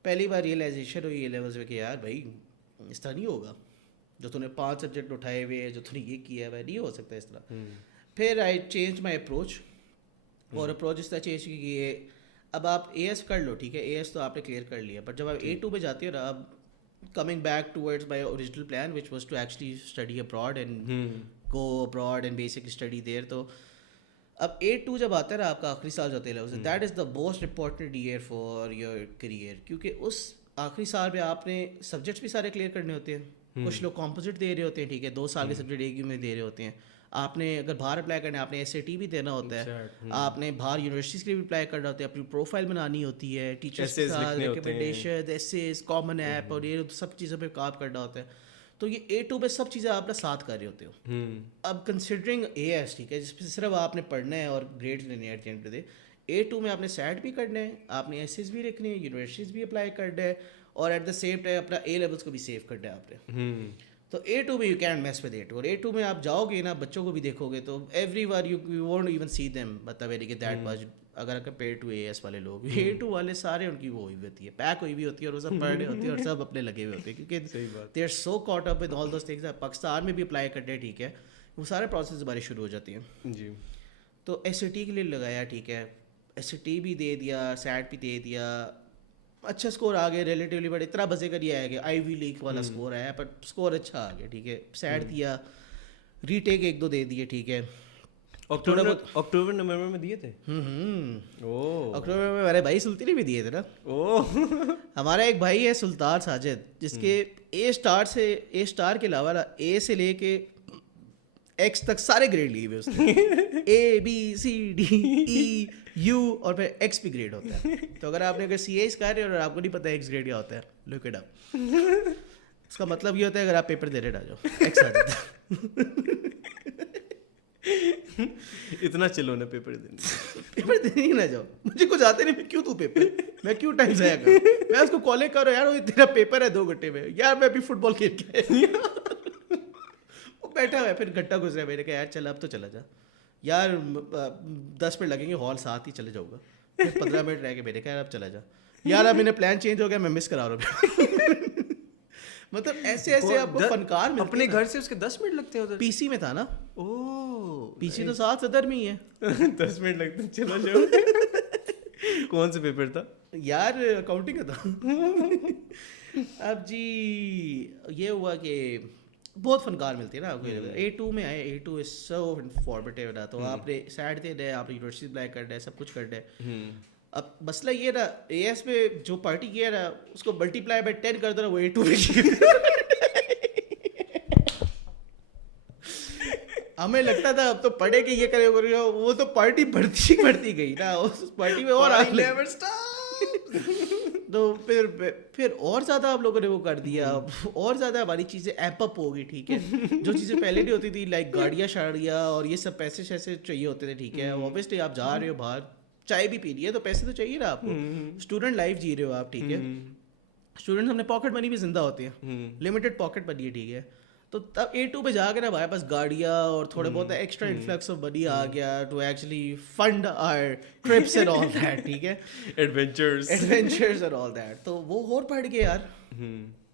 پہلی بار realization ہوئی اے levels میں کہ یار بھائی اس طرح نہیں ہوگا, جو تم نے 5 سبجیکٹ اٹھائے ہوئے ہیں, جو تم نے یہ کیا ہے نہیں ہو سکتا اس طرح. پھر آئی چینج مائی اپروچ, اور اپروچ اس طرح چینج کی کہ اب آپ اے ایس کر لو ٹھیک ہے, اے ایس تو آپ نے کلیئر کر لیا, بٹ جب آپ A2 پہ جاتے ہو نا, اب coming back towards my original plan, which was to actually study abroad and go abroad and basically study there. تو اب A2 جب آتا ہے نا آپ کا آخری سال جو ہوتا ہے, that is the most important year for your career, کیونکہ اس آخری سال میں آپ نے سبجیکٹس بھی سارے کلیئر کرنے ہوتے ہیں. کچھ لوگ کمپوزٹ دے رہے ہوتے ہیں ٹھیک ہے, 2 سال کے سبجیکٹ ایک ہی میں دے رہے ہوتے ہیں. آپ نے اگر باہر اپلائی کرنا ہے, آپ نے SAT بھی دینا ہوتا ہے, آپ نے باہر یونیورسٹیز کے لیے بھی اپلائی کرنا ہوتا ہے, اپنی پروفائل بنانی ہوتی ہے, ٹیچرس کے ساتھ ریکمنڈیشن, ایسیز, کامن ایپ, اور یہ سب چیزوں پہ کام کرنا ہوتا ہے. تو یہ A2 پہ سب چیزیں آپ نے ساتھ کر رہے ہوتے ہو. اب کنسیڈرنگ AS ٹھیک ہے, جس پہ صرف آپ نے پڑھنا ہے اور گریڈ لینے ہیں at the end of the day, A2 میں آپ نے SAT بھی کرنا ہے, آپ نے ایسیز بھی لکھنے ہیں, یونیورسٹیز بھی اپلائی کرنا ہے, اور ایٹ دا سیم ٹائم اپنا A لیولس کو بھی سیو کرنا ہے آپ نے. تو A2 میں you can mass with A2, اور A2 میں آپ جاؤ گے نا, بچوں کو بھی دیکھو گے تو everywhere you won't even see them, مطلب ہے کہ دیٹ مچ اگر کمپیئر ٹو AS والے لوگ. A2 والے سارے ان کی وہ ہوئی ہوتی ہے, پیک ہوئی ہوئی ہوتی ہے, اور وہ سب پڑھ رہے ہوتے ہیں, اور سب اپنے لگے ہوئے ہوتے ہیں, کیونکہ they are so caught up with all those things. Pakistan میں بھی اپلائی کرتے ہیں ٹھیک ہے, وہ سارے پروسیس ہمارے شروع ہو جاتی ہیں جی. تو SAT کے لیے لگایا ٹھیک ہے, SAT بھی دے دیا, SAT بھی دے دیا, اچھا اسکور آ گیا ریلیٹیولی, بٹ اتنا بزے کر یہ آیا کہ آئی وی لیگ والا اسکور آیا, بٹ اسکور اچھا آ گیا ٹھیک ہے. SAT دیا, ری ٹیک 1-2 دے دیے ٹھیک ہے. اکتوبر نومبر میں دیے تھے. اکتوبر میں ہمارے بھائی سلطانی بھی دیے تھے نا. ہمارا ایک بھائی ہے سلطان ساجد, جس کے اے اسٹار کے علاوہ اے سے لے کے ایکس تک سارے گریڈ لیے ہوئے اس نے. ABCDEU اور پھر ایکس بھی گریڈ ہوتا ہے. تو اگر آپ نے اگر CAs کر رہے اور آپ کو نہیں پتا ایکس گریڈ کیا ہوتا ہے, لک اٹ اپ. اس کا مطلب یہ ہوتا ہے اگر آپ پیپر دے رہے آ جاؤ, ایکس آ جاتا ہے. اتنا چلو نا پیپر دینے ہی نہ جاؤ, مجھے کچھ آتے نہیں, میں کیوں دوں پیپر, میں کیوں ٹائم ضائع کروں. میں اس کو کالیں کروں, یار تیرا پیپر ہے 2 گھنٹے میں, یار میں ابھی فٹ بال کھیل کے وہ بیٹھا ہوا ہے. پھر گھنٹہ گزرا, میں نے کہا یار چل اب تو چلا جا یار, 10 منٹ لگیں گے, ہال ساتھ ہی چلے جاؤں گا. پھر 15 منٹ رہ کے میں نے کہا یار اب چلا جا, یار اب میرا پلان چینج ہو گیا, میں مس کرا رہا ہوں. مطلب ایسے آپ کو فنکار ملتے ہیں. اپنے گھر سے اس کے 10 منٹ لگتے ہیں. پی سی میں تھا نا, پی سی تو 7 صدر میں ہی ہے. 10 منٹ لگتے ہیں, چلو جاؤ. کون سے پیپر تھا یار؟ اکاؤنٹنگ کا تھا. اب جی یہ ہوا کہ بہت فنکار ملتے ہیں نا آپ کو. A2 میں آئے, A2 از سو انفارمیٹیو نا. تو آپ نے SAT دینا ہے, آپ نے یونیورسٹی اپلائی کرنا ہے, سب کچھ کرنا ہے. اب مسئلہ یہ رہا اے ایس میں جو پارٹی کیا رہا اس کو ملٹی پلائی بائی 10 کر دو وہ A2 میں ہمیں لگتا تھا اب تو پڑھے کہ یہ کرے وہ تو پارٹی بڑھتی گئی نا اس پارٹی میں اور آگ تو پھر اور زیادہ آپ لوگوں نے وہ کر دیا اور زیادہ ہماری چیزیں ایپ اپ ہو گئی. ٹھیک ہے, جو چیزیں پہلے نہیں ہوتی تھی لائک گاڑیاں شاڑیاں اور یہ سب پیسے شیسے چاہیے ہوتے تھے. ٹھیک ہے, اوبیسلی آپ جا رہے ہو باہر چائے بھی پینی ہے تو پیسے تو چاہیے نا آپ کو. اسٹوڈنٹ لائف جی رہے ہو آپ. ٹھیک ہے, اسٹوڈنٹ ہم نے پاکٹ منی بھی زندہ ہوتے ہیں, لمیٹڈ پاکٹ منی ہے. ٹھیک ہے, تو تب A2 پہ جا کے نا ہمارے پاس گاڑیاں اور تھوڑے بہت ایکسٹرا انفلکس آف منی آ گیا to actually fund our trips and all that. ٹھیک ہے, ایڈونچرز اینڈ آل دیٹ. تو وہ اور بڑھ گئے یار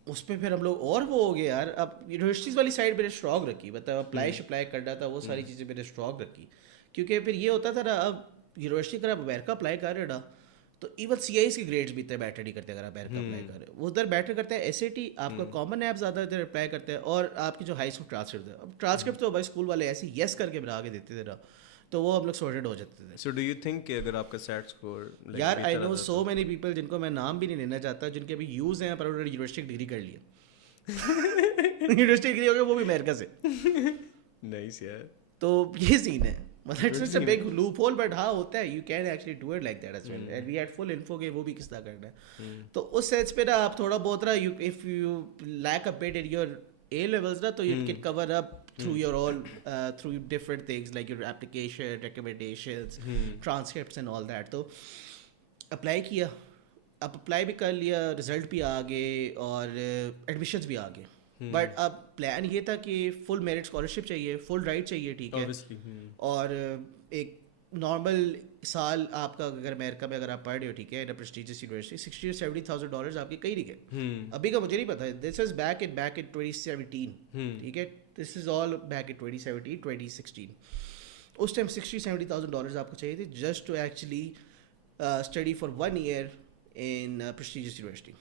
اس پہ. پھر ہم لوگ اور وہ ہو گئے یار. اب یونیورسٹیز والی سائڈ میں نے اسٹرانگ رکھی, مطلب اپلائی کرنا تھا, وہ ساری چیزیں میں نے اسٹرانگ رکھی. کیونکہ پھر یہ ہوتا تھا نا, اب یونیورسٹی اگر آپ امریکہ اپلائی کر رہے ہو نا تو ایون CIs کے گریڈس بھی اتنے بیٹر نہیں کرتے. اگر آپ امریکہ اپلائی کر رہے ہو وہ ادھر بیٹر کرتے ہیں SAT, آپ کا کامن ایپ زیادہ ادھر اپلائی کرتے ہیں, اور آپ کی جو ہائی اسکول ٹرانسکرپٹ ہے. اب ٹرانسکرپٹ تو بھائی اسکول والے ایسے یس کر کے بنا کے دیتے تھے نا, تو وہ ہم لوگ سارٹیڈ ہو جاتے تھے. سو ڈو یو تھنک کہ اگر آپ کا سیٹ اسکور یار آئی نو سو مینی پیپل جن کو میں نام بھی نہیں لینا چاہتا, جن کے ابھی یوز ہیں پر انہوں نے یونیورسٹی ڈگری کر لی ہے. یونیورسٹی ڈگری ہو گئی وہ بھی امریکہ سے. نائس یار. تو یہ سین ہے, مطلب it's a big loophole, but ہاں ہوتا ہے, you can actually do it like that as well, and we had full info کہ وہ بھی کس طرح کرنا ہے. تو اس سینس پہ نا آپ تھوڑا بہت نا if you lack a bit in your A levels نا, تو you can cover up through your all through different things like your application, recommendations, transcripts and all that. تو اپلائی کیا, اب اپلائی بھی کر لیا, رزلٹ بھی آ گئے اور ایڈمیشنز بھی آ گئے. بٹ اب پلان یہ تھا کہ فل میرٹ اسکالرشپ چاہیے, فل رائٹ چاہیے. ٹھیک ہے, اور ایک نارمل سال آپ کا اگر امریکہ میں اگر آپ پڑھ رہے ہو, ٹھیک ہے, ان پریسٹیجیس یونیورسٹی, $60,000-$70,000 آپ کے کہیں نہیں گئے. ابھی کا مجھے نہیں پتا, دس از بیک ان 2017. ٹھیک ہے, دس از آل بیک ان 2017-2016. اس ٹائم $60,000-$70,000 آپ کو چاہیے تھے just to actually study for 1 year in prestigious university.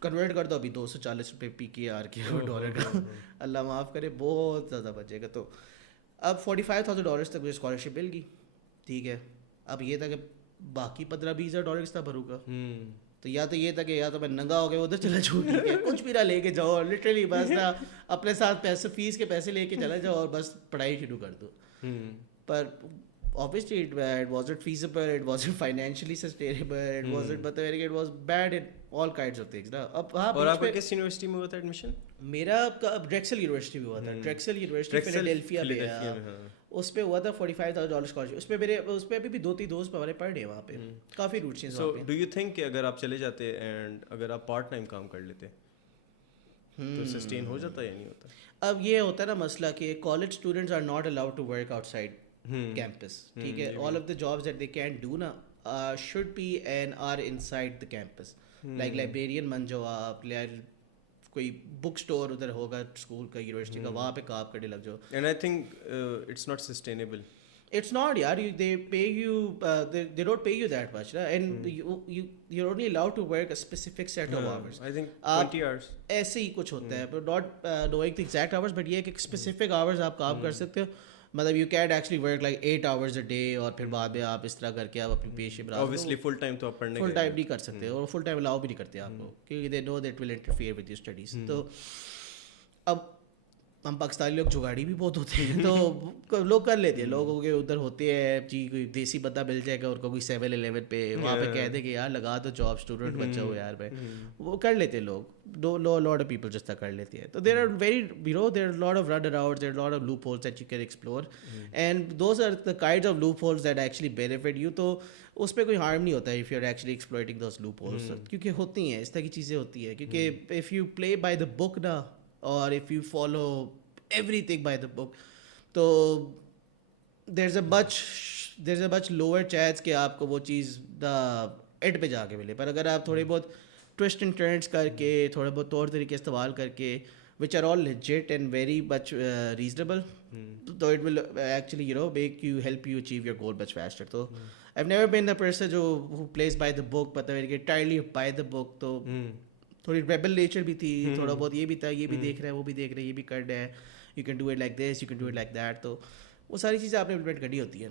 Convert کر دو ابھی $240 PKR کے ڈالر کا, اللہ معاف کرے, بہت زیادہ بچے گا. تو اب $45,000 تک مجھے اسکالرشپ مل گئی. ٹھیک ہے, اب یہ تھا کہ باقی $15,000-$20,000 کس طرح بھروں گا. تو یہ تھا کہ یا تو میں ننگا ہو گیا ادھر چلا جاؤں, ٹھیک ہے, کچھ بھی نہ لے کے جاؤ, لٹرلی بس نا اپنے ساتھ پیسے, فیس کے پیسے لے کے چلا جاؤ اور بس پڑھائی شروع کر دو. پر obviously it wasn't feasible, it wasn't financially sustainable, it wasn't, but it was bad in all kinds of things نا. اب ہاں, اور آپ کا کس یونیورسٹی میں ہوا تھا ایڈمیشن؟ میرا ڈریکسل یونیورسٹی میں ہوا تھا. ڈریکسل یونیورسٹی فیلاڈیلفیا میں, اس پہ ہوا تھا $45,000 اسکالرشپ. اس پہ ابھی بھی 2-3 دوست ہمارے پڑھ رہے ہیں وہاں پہ, کافی روٹس ہیں. سو ڈو یو تھنک کہ اگر آپ چلے جاتے اینڈ اگر آپ پارٹ ٹائم کام کر لیتے تو سسٹین ہو جاتا یا نہیں ہوتا؟ اب یہ ہوتا ہے نا مسئلہ کہ college students are not allowed to work outside campus. ٹھیک ہے, all of the jobs that they can do na should be and are inside the campus. Like librarian بن جاؤ آپ, کوئی بک اسٹور ادھر ہوگا اسکول کا, university کا, وہاں پہ کام کرنے لگ جاؤ. And I think it's not sustainable. It's not yaar, they pay you, they don't pay you that much, and you're only allowed to work a specific set of hours. I think 20 hours ایسے ہی کچھ ہوتا ہے, but not knowing the exact hours, but یہ کہ specific hours آپ کام کر سکتے ہو. مطلب you can actually work like 8 hours a day, اور پھر بعد میں آپ اس طرح کر کے آپ اپنی پیشے بنا. obviously full time تو آپ پڑھنے فل ٹائم نہیں کر سکتے, اور فل ٹائم الاؤ بھی نہیں کرتے آپ کو, کیونکہ they know that will interfere with your studies. تو اب ہم پاکستانی لوگ جگاڑی بھی بہت ہوتے ہیں, تو لوگ کر لیتے ہیں. لوگوں کے ادھر ہوتے ہیں جی, کوئی دیسی بندہ مل جائے گا اور کوئی 7-11 پہ وہاں پہ کہہ دے کہ یار لگا تو جاب, اسٹوڈنٹ بچہ ہو یار بھائی, وہ کر لیتے ہیں لوگ. لاٹ آف پیپل جس طرح کر لیتے ہیں. تو there are very there are lot of run around, there are lot of loopholes that you can explore, and those are the kinds of loopholes that actually benefit you. تو اس پہ کوئی harm نہیں ہوتا if you are actually exploiting those loopholes, کیونکہ ہوتی ہیں اس طرح کی چیزیں ہوتی ہیں. کیونکہ if you play by the book نا, اور if you follow everything by the book, تو there's a much lower chance کہ آپ کو وہ چیز اینڈ پہ جا کے ملے. پر اگر آپ تھوڑے بہت ٹوسٹ اینڈ ٹرنس کر کے, تھوڑے بہت طور طریقے استعمال کر کے, which are all legit and very much reasonable, so it will actually make you help you achieve your goal much faster. So I've never been the person who plays by the book, but entirely by the book. تو تھوڑی rebel nature بھی تھی, تھوڑا بہت یہ بھی تھا, یہ بھی دیکھ رہا ہے, وہ بھی دیکھ رہے ہیں, یہ بھی کر رہے ہیں, you can do it like this, you can do it like that. تو وہ ساری چیزیں آپ نے امپلیمنٹ کرنی ہوتی ہیں.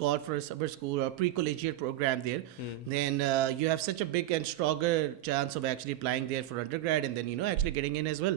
gone for a summer school or pre-collegiate program there, then you have such a big and stronger chance of actually applying there for undergrad and then actually getting in as well.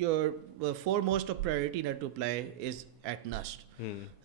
your foremost of priority not to apply is at NUST.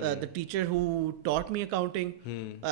The teacher who taught me accounting,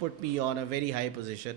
put me on a very high position.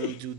will do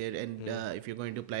there, and if you're going to apply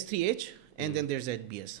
S3H and then there's HBS.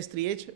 S3H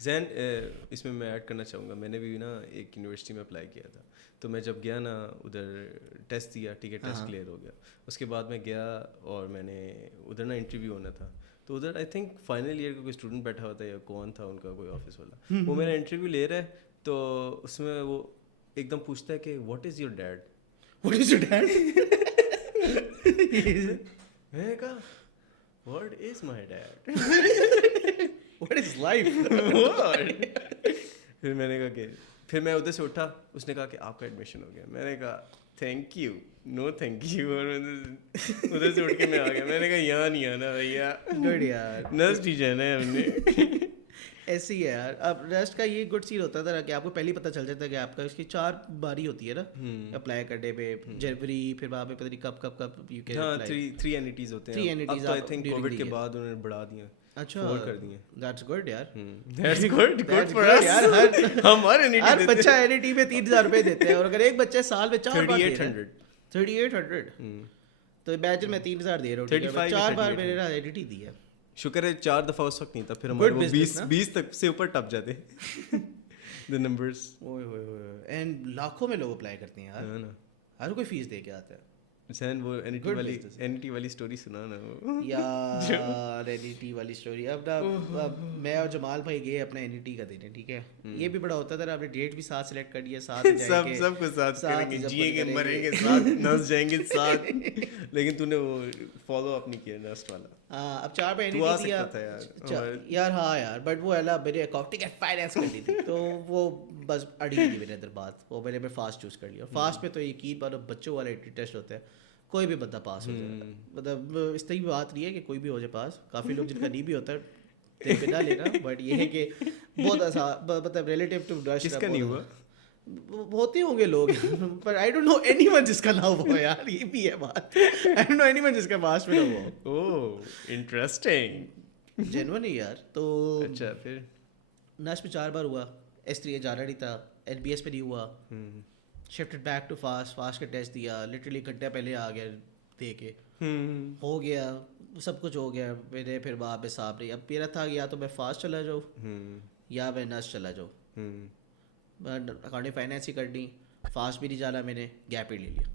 زین اس میں add کرنا چاہوں گا, میں نے بھی نا ایک university میں apply کیا تھا, تو میں جب گیا نا ادھر ٹیسٹ دیا, ٹھیک ہے, ٹیسٹ کلیئر ہو گیا, اس کے بعد میں گیا اور میں نے ادھر نا انٹرویو ہونا تھا, تو ادھر آئی تھنک فائنل ایئر کا کوئی اسٹوڈنٹ بیٹھا ہوا تھا یا کون تھا ان کا کوئی آفس والا, وہ میرا انٹرویو لے رہا ہے, تو اس میں وہ ایک دم پوچھتا ہے کہ what is your dad, What is your dad? میں نے کہا what is my dad, What is life? پھر میں نے کہا کہ پھر میں ادھر سے اٹھا, اس نے کہا کہ آپ کا ایڈمیشن ہو گیا, میں نے کہا thank you, no thank you, اور ادھر سے اٹھ کے میں آ گیا, میں نے کہا یہاں نہیں آنا بھیا, گڈ یار, نرس ٹیچر ہے ہم نے. ایسے ہی ہے یار. اب ریسٹ کا یہ گڈ سین ہوتا تھا کہ آپ کو پہلے پتہ چل جاتا ہے کہ آپ کا اس کی 4 باری ہوتی ہے نا اپلائی کرنے پہ, جنوری, پھر وہاں پہ پتہ نہیں کب یو کین اپلائی. 3 NETs ہوتے ہیں, اب تو آئی تھنک کووڈ کے بعد انہوں نے بڑھا دیا, اچھا 4 کر دیے. دیٹس گڈ یار, دیٹس گڈ فار اس یار. ہمارے NET ہر بچہ NET میں 3000 روپے دیتے ہیں, اور اگر ایک بچہ سال میں 4 بار 3800 تو امیجن میں 3000 دے رہا ہوں, 4 بار میں نے NET دی ہے. شکر ہے 4 دفعہ اس وقت نہیں تھا, پھر ہمارے 20 تک سے اوپر ٹپ جاتے the numbers. اینڈ لاکھوں میں لوگ اپلائی کرتے ہیں یار, ہر کوئی فیس دے کے آتا ہے. حسین وہ NET والی اسٹوری سنا نا یار, NET والی اسٹوری. اب میں اور جمال بھائی گئے اپنا NET کا دینے, ٹھیک ہے, یہ بھی بڑا ہوتا تھا, آپ نے ڈیٹ بھی ساتھ سلیکٹ کر لیا, ساتھ سب کو ساتھ کریں گے, جیئیں گے مریں گے ساتھ, نس جائیں گے ساتھ, لیکن تو نے وہ فالو اپ نہیں کیا نسٹ والا. ہاں, اب 4 پہ NET دیا یار. ہاں یار, بٹ وہ اللہ میرے اکاؤنٹنگ اینڈ فائنینس کرنی تھی, تو وہ بس اڑی تھی میرے اندر بات, وہ میں نے فاسٹ چوز کر لیا. فاسٹ میں تو یقین مانو بچوں والا ٹیسٹ ہوتا ہے, کوئی بھی بندہ پاس ہو جائے گا. مطلب اس طرح کی بات نہیں ہے کہ کوئی بھی ہو جائے پاس, کافی لوگ جن کا نہیں بھی ہوتا ہے دل پہ نہ لینا, بٹ یہ ہے کہ بہت آسان, مطلب ریلیٹیو ٹو ڈسٹ. کس کا نہیں ہوا؟ ہوتے ہوں گے لوگ, پر I don't know anyone جس کا نہ ہوا یار, یہ بھی ہے بات. I don't know anyone جس کا پاس میں نہ ہوا. اوہ انٹرسٹنگ, جینوئنلی یار. تو اچھا پھر نسٹ میں 4 بار ہوا, S3 جانا نہیں تھا, NBS پہ نہیں ہوا, شفٹڈ بیک ٹو فاسٹ کا ٹیسٹ دیا, لٹرلی گھنٹہ پہلے آ گیا دے کے, ہو گیا, سب کچھ ہو گیا. میرے پھر وہاں پہ صاحب نہیں, اب میرا تھا یا تو میں فاسٹ چلا جاؤں یا میں نسٹ چلا جاؤں. اکاؤنٹنگ فائنینس ہی کرنی, فاسٹ بھی نہیں جانا, میں نے گیپ ایئر لے لیا.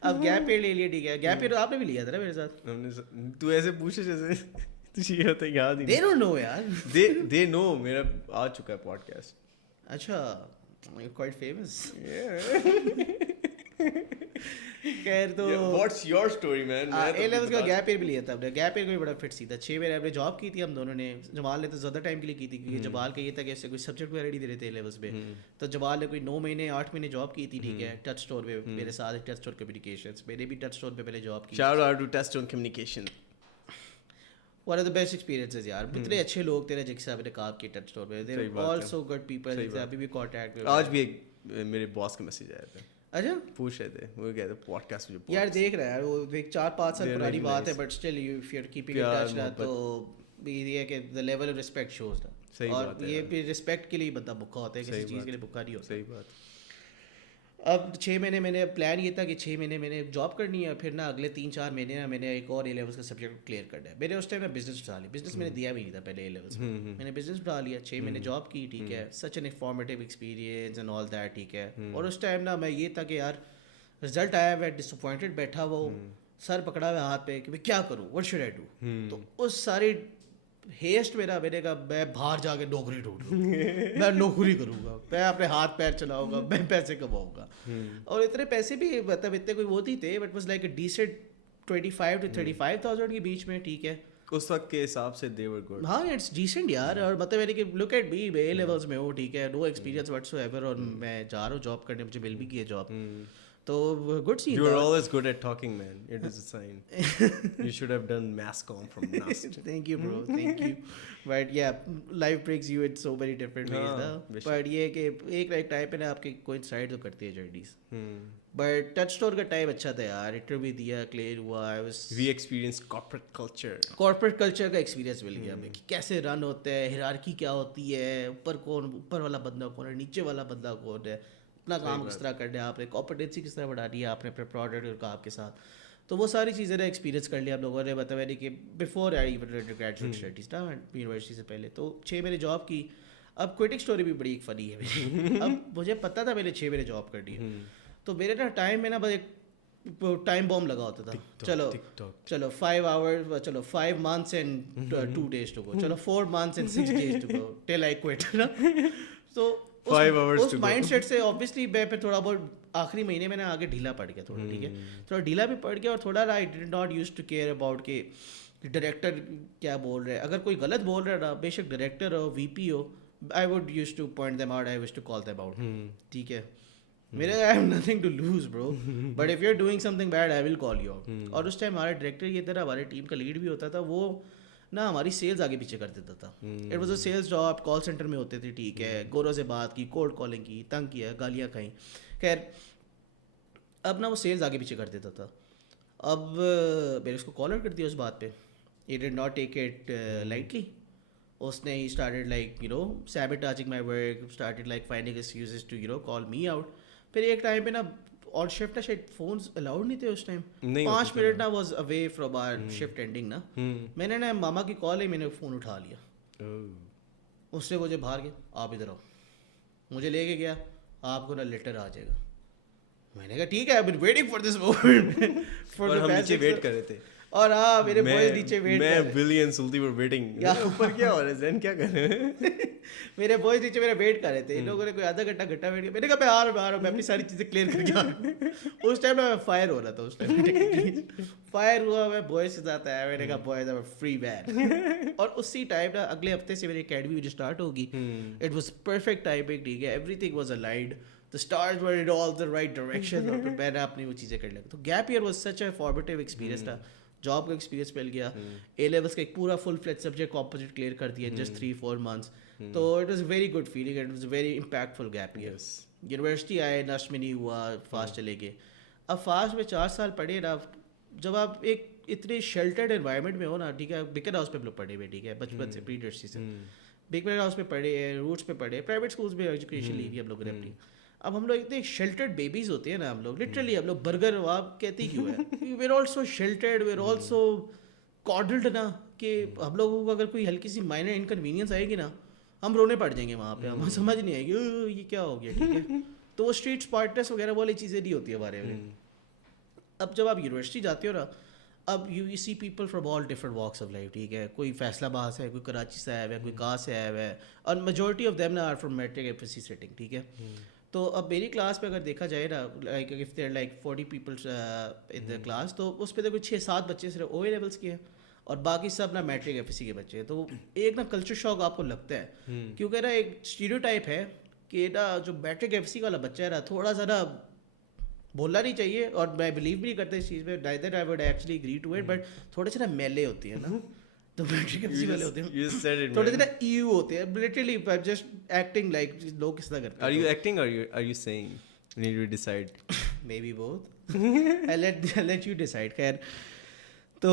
اب گیپ ایئر لے لیا, ٹھیک ہے, گیپ ایئر آپ نے بھی لیا تھا نا میرے ساتھ. تو ایسے پوچھے جیسے تجھے ہوتا یاد ہی دے ڈونٹ نو یار, دے نو, میرا آ چکا ہے پوڈ کاسٹ. اچھا, quite famous. خیر, تو what's your story man. A levels کا گیپ ایئر بھی لیا تھا ہم نے. گیپ ایئر کو بھی بڑا فٹ سی تھا. 6 مہینے ہم نے جاب کی تھی ہم دونوں نے. جمال نے تو زیادہ ٹائم کے لیے کی تھی, کیونکہ جمال کا یہ تھا کہ ایسے کوئی سبجیکٹ وغیرہ نہیں دے رہے تھے اے لیولس میں, تو جمال نے کوئی 9 مہینے 8 مہینے جاب کی تھی, ٹھیک ہے, ٹچ اسٹور پہ میرے ساتھ, ٹچ اسٹور کمیونیکیشنس. میں نے بھی ٹچ اسٹور پہ پہلے جاب کی. Shout out to Touch Store Communication, one of the best experiences یار. اتنے اچھے لوگ تیرے جن سے آپ نے کام کیا ٹچ اسٹور پہ, they are also good people. ابھی بھی کانٹیکٹ میں. آج بھی ایک میرے باس کا میسج آیا تھا, اچھا پوچھ رہے تھے, وہ کہتے پوڈ کاسٹ مجھے یار دیکھ رہا ہے, وہ 4-5 سال پرانی بات ہے, but still you are keeping in touch نا, تو یہ ہے کہ the level of respect shows نا. اور یہ بھی رسپیکٹ کے لیے بندہ بھوکا ہوتا ہے, کسی چیز کے لیے بھوکا نہیں ہوتا. صحیح بات. اب 6 مہینے میں نے پلان یہ تھا کہ 6 مہینے میں نے جاب کرنی ہے, پھر نا اگلے 3-4 مہینے نا میں نے ایک اور اے لیولس کا سبجیکٹ کلیئر کرنا ہے. میں نے اس ٹائم میں بزنس اٹھا لی. بزنس میں نے دیا بھی نہیں تھا پہلے اے لیولس میں, میں نے بزنس اٹھا لیا. 6 مہینے جاب کی, ٹھیک ہے, such an informative experience and all that, ٹھیک ہے. اور اس ٹائم نا میں یہ تھا کہ یار رزلٹ آیا ہوا, ڈس اپوائنٹڈ بیٹھا ہوا, سر پکڑا ہوا ہاتھ پہ کہ میں کیا کروں, وٹ شوڈ آئی ڈو. تو اس ساری ہیسٹ میرا, میں نے کہا میں باہر جا کے نوکری ڈھونڈوں, میں نوکری کروں گا, میں اپنے ہاتھ پیر چلاؤں گا, میں پیسے کماؤں گا. اور اتنے پیسے بھی مطلب اتنے کوئی وہ نہیں تھے, but was like a decent 25,000 to 35,000 کے بیچ میں, ٹھیک ہے, اس وقت کے حساب سے دے ور گڈ. ہاں اٹس ڈیسنٹ یار. اور مطلب میں نے کہ look at me, a levels میں ہو, ٹھیک ہے, نو ایکسپیرینس وٹس ایور, اور میں جا رہا ہوں جاب کرنے, مجھے مل بھی کی ہے جاب, تو good see. You are always good at talking, man. It is a sign. You should have done mass comm from NAST. Thank you, bro. Thank you. But yeah, life breaks you in so many different ways نا. But یہ کہ ایک نہ ایک time پہ نا آپ کی کوئنسائڈ تو کرتی ہے جرنیز. بٹ ٹچ اسٹور کا ٹائم اچھا تھا یار, انٹرویو دیا, کلیئر ہوا. We experienced corporate culture. Corporate culture کا ایکسپیرینس مل گیا ہمیں, کہ کیسے رن ہوتا ہے, ہیرارکی کیا ہوتی ہے, اوپر والا بندہ کون ہے, نیچے والا بندہ کون ہے, اپنا کام کس طرح کرنا ہے, آپ نے کمپیٹنسی کس طرح بڑھانی ہے, آپ نے اپنے پروڈکٹ اور کام کے ساتھ. تو وہ ساری چیزیں نا ایکسپیرینس کر لیا آپ لوگوں نے. مطلب یعنی کہ بیفور آئی گریجویٹ اسٹڈیز نا یونیورسٹی سے پہلے تو 6 مہینے جاب کی. اب کوئٹنگ اسٹوری بھی بڑی ایک فنی ہے میری. اب مجھے پتا تھا میں نے 6 مہینے جاب کرنی ہے, تو میرے نا ٹائم میں نا بس ایک ٹائم بام لگا ہوتا تھا. چلو 5 hours, چلو 5 months and 2 days to go, چلو 4 months and 6 days to go till I quit نا. تو 5 hours اس مائنڈ سیٹ سے اوبیسلی میں پھر تھوڑا بہت آخری مہینے میں نا آگے ڈھیلا پڑ گیا تھوڑا. ٹھیک ہے, تھوڑا ڈھیلا بھی پڑ گیا, اور تھوڑا نا I did not use to care about کہ ڈائریکٹر کیا بول رہے ہیں. اگر کوئی غلط بول رہا ہے نا, بے شک ڈائریکٹر ہو وی پی ہو, I would used to point them out, I used to call them out. ٹھیک ہے, میرے I have nothing to lose bro, but if you're doing something bad I will call you out. اور اس time ہمارا director یہ تھا, ہمارے team کا lead بھی ہوتا تھا, وہ نا ہماری سیلز آگے پیچھے کر دیتا تھا. It was a sales job, call centre میں ہوتے تھے. ٹھیک ہے, گورو سے بات کی, کولڈ کالنگ کی, تنگ کیا, گالیاں کھائیں. خیر اب نا وہ سیلز آگے پیچھے کر دیتا تھا. اب میں نے اس کو کال آؤٹ کر دیا اس بات پہ. He did not take it lightly. اس نے he started like sabotaging my work, started like finding excuses to call me out. پھر ایک ٹائم پہ نا اور شفٹ نا شاید فونس الاؤڈ نہیں تھے اس ٹائم. 5 منٹ نا was away from our shift ending نا. میں نے نا ماما کی کال ہے, میں نے فون اٹھا لیا. اس سے مجھے باہر گیا, آپ ادھر آؤ. مجھے لے کے گیا, آپ کو نا لیٹر آ جائے گا. میں نے کہا ٹھیک ہے, I've been waiting for this moment for the past 6 wait کر رہے تھے. اور ہاں میرے بوائز نیچے ویٹ میں بلی اینڈ سلطی پر ویٹنگ. اوپر کیا ہو رہا ہے زین, کیا کر رہے ہیں؟ میرے بوائز نیچے میرا ویٹ کر رہے تھے. ان لوگوں نے کوئی آدھا گھنٹہ ویٹ کیا. میں نے کہا میں آ رہا ہوں, میں اپنی ساری چیزیں کلیئر کر کے آ رہا ہوں. اس ٹائم میں فائر ہو رہا تھا. اس ٹائم فائر ہوا, میں بوائز کے ساتھ آیا. میں نے کہا بوائز آر فری مین. اور اسی ٹائم نا اگلے ہفتے سے میری اکیڈمی جو اسٹارٹ ہوگی, اٹ واز پرفیکٹ ٹائمنگ. ٹھیک ہے, every thing was aligned, the stars were in all the right direction. اور پھر میں نے اپنی وہ چیزیں کر لیا. تو gap year was such a formative experience تھا. جاب کا ایکسپیرینس مل گیا, اے لیولس کا ایک پورا full fledge subject composite clear کر دیا جسٹ 3-4 months. تو it was very good feeling, it was very impactful gap year. University آئے, نش میں نہیں ہوا, فاسٹ چلے گئے. اب فاسٹ میں 4 سال پڑھے نا, جب آپ ایک اتنے شیلٹرڈ انوائرمنٹ میں ہو نا. ٹھیک ہے, بکن ہاؤس پہ ہم لوگ پڑھے ہوئے. ٹھیک ہے, بچپن سے پری یونیورسٹی سے بکن ہاؤس پہ پڑھے ہیں, روٹس پہ پڑھے, پرائیویٹ اسکولس میں ایجوکیشن لی ہوئی ہم لوگوں نے اپنی. اب ہم لوگ اتنے شیلٹرڈ بیبیز ہوتے ہیں نا ہم لوگ, لٹرلی ہم لوگ برگر آپ کہتے کیوں ہے, we are also sheltered, we are also coddled نا, کہ ہم لوگوں کو اگر کوئی ہلکی سی مائنر انکنوینئنس آئے گی نا, ہم رونے پڑ جائیں گے وہاں پہ. ہمیں سمجھ نہیں آئے گی یہ کیا ہو گیا. ٹھیک ہے, تو وہ اسٹریٹ اسپارٹنس وغیرہ والی چیزیں نہیں ہوتی ہمارے میں. اب جب آپ یونیورسٹی جاتے ہو نا, اب you see people from all different walks of life. ٹھیک ہے, کوئی فیصلہ آباد سے ہے, کوئی کراچی سے آیا ہوا ہے, کوئی کہاں سے آیا ہوا ہے, اور میجورٹی آف دیم نا are from matric F S C setting. ٹھیک ہے, تو اب میری کلاس پہ اگر دیکھا جائے نا, like if there like 40 people in the class, تو اس پہ تو کوئی 6-7 بچے صرف او اے لیولس کے ہیں, اور باقی سب نا میٹرک ایف ایس سی کے بچے ہیں. تو ایک نا کلچر شاک آپ کو لگتا ہے, کیونکہ نا ایک اسٹیریوٹائپ ہے کہ نا جو میٹرک ایف ایس سی والا بچہ ہے نا, تھوڑا سا نا بولنا نہیں چاہیے, اور میں بلیو بھی نہیں کرتا اس چیز میں, neither I would actually agree to it, but تھوڑے سے نا میلے ہوتے ہیں نا, تو میٹرک ایف سی والے ہوتے ہیں تھوڑے سے نا ایو ہوتے ہیں. لٹرلی جسٹ ایکٹنگ لائک لوگ کس طرح کرتے ہیں. Are you acting or are you saying? You need to decide. Maybe both. I'll let you decide. خیر, تو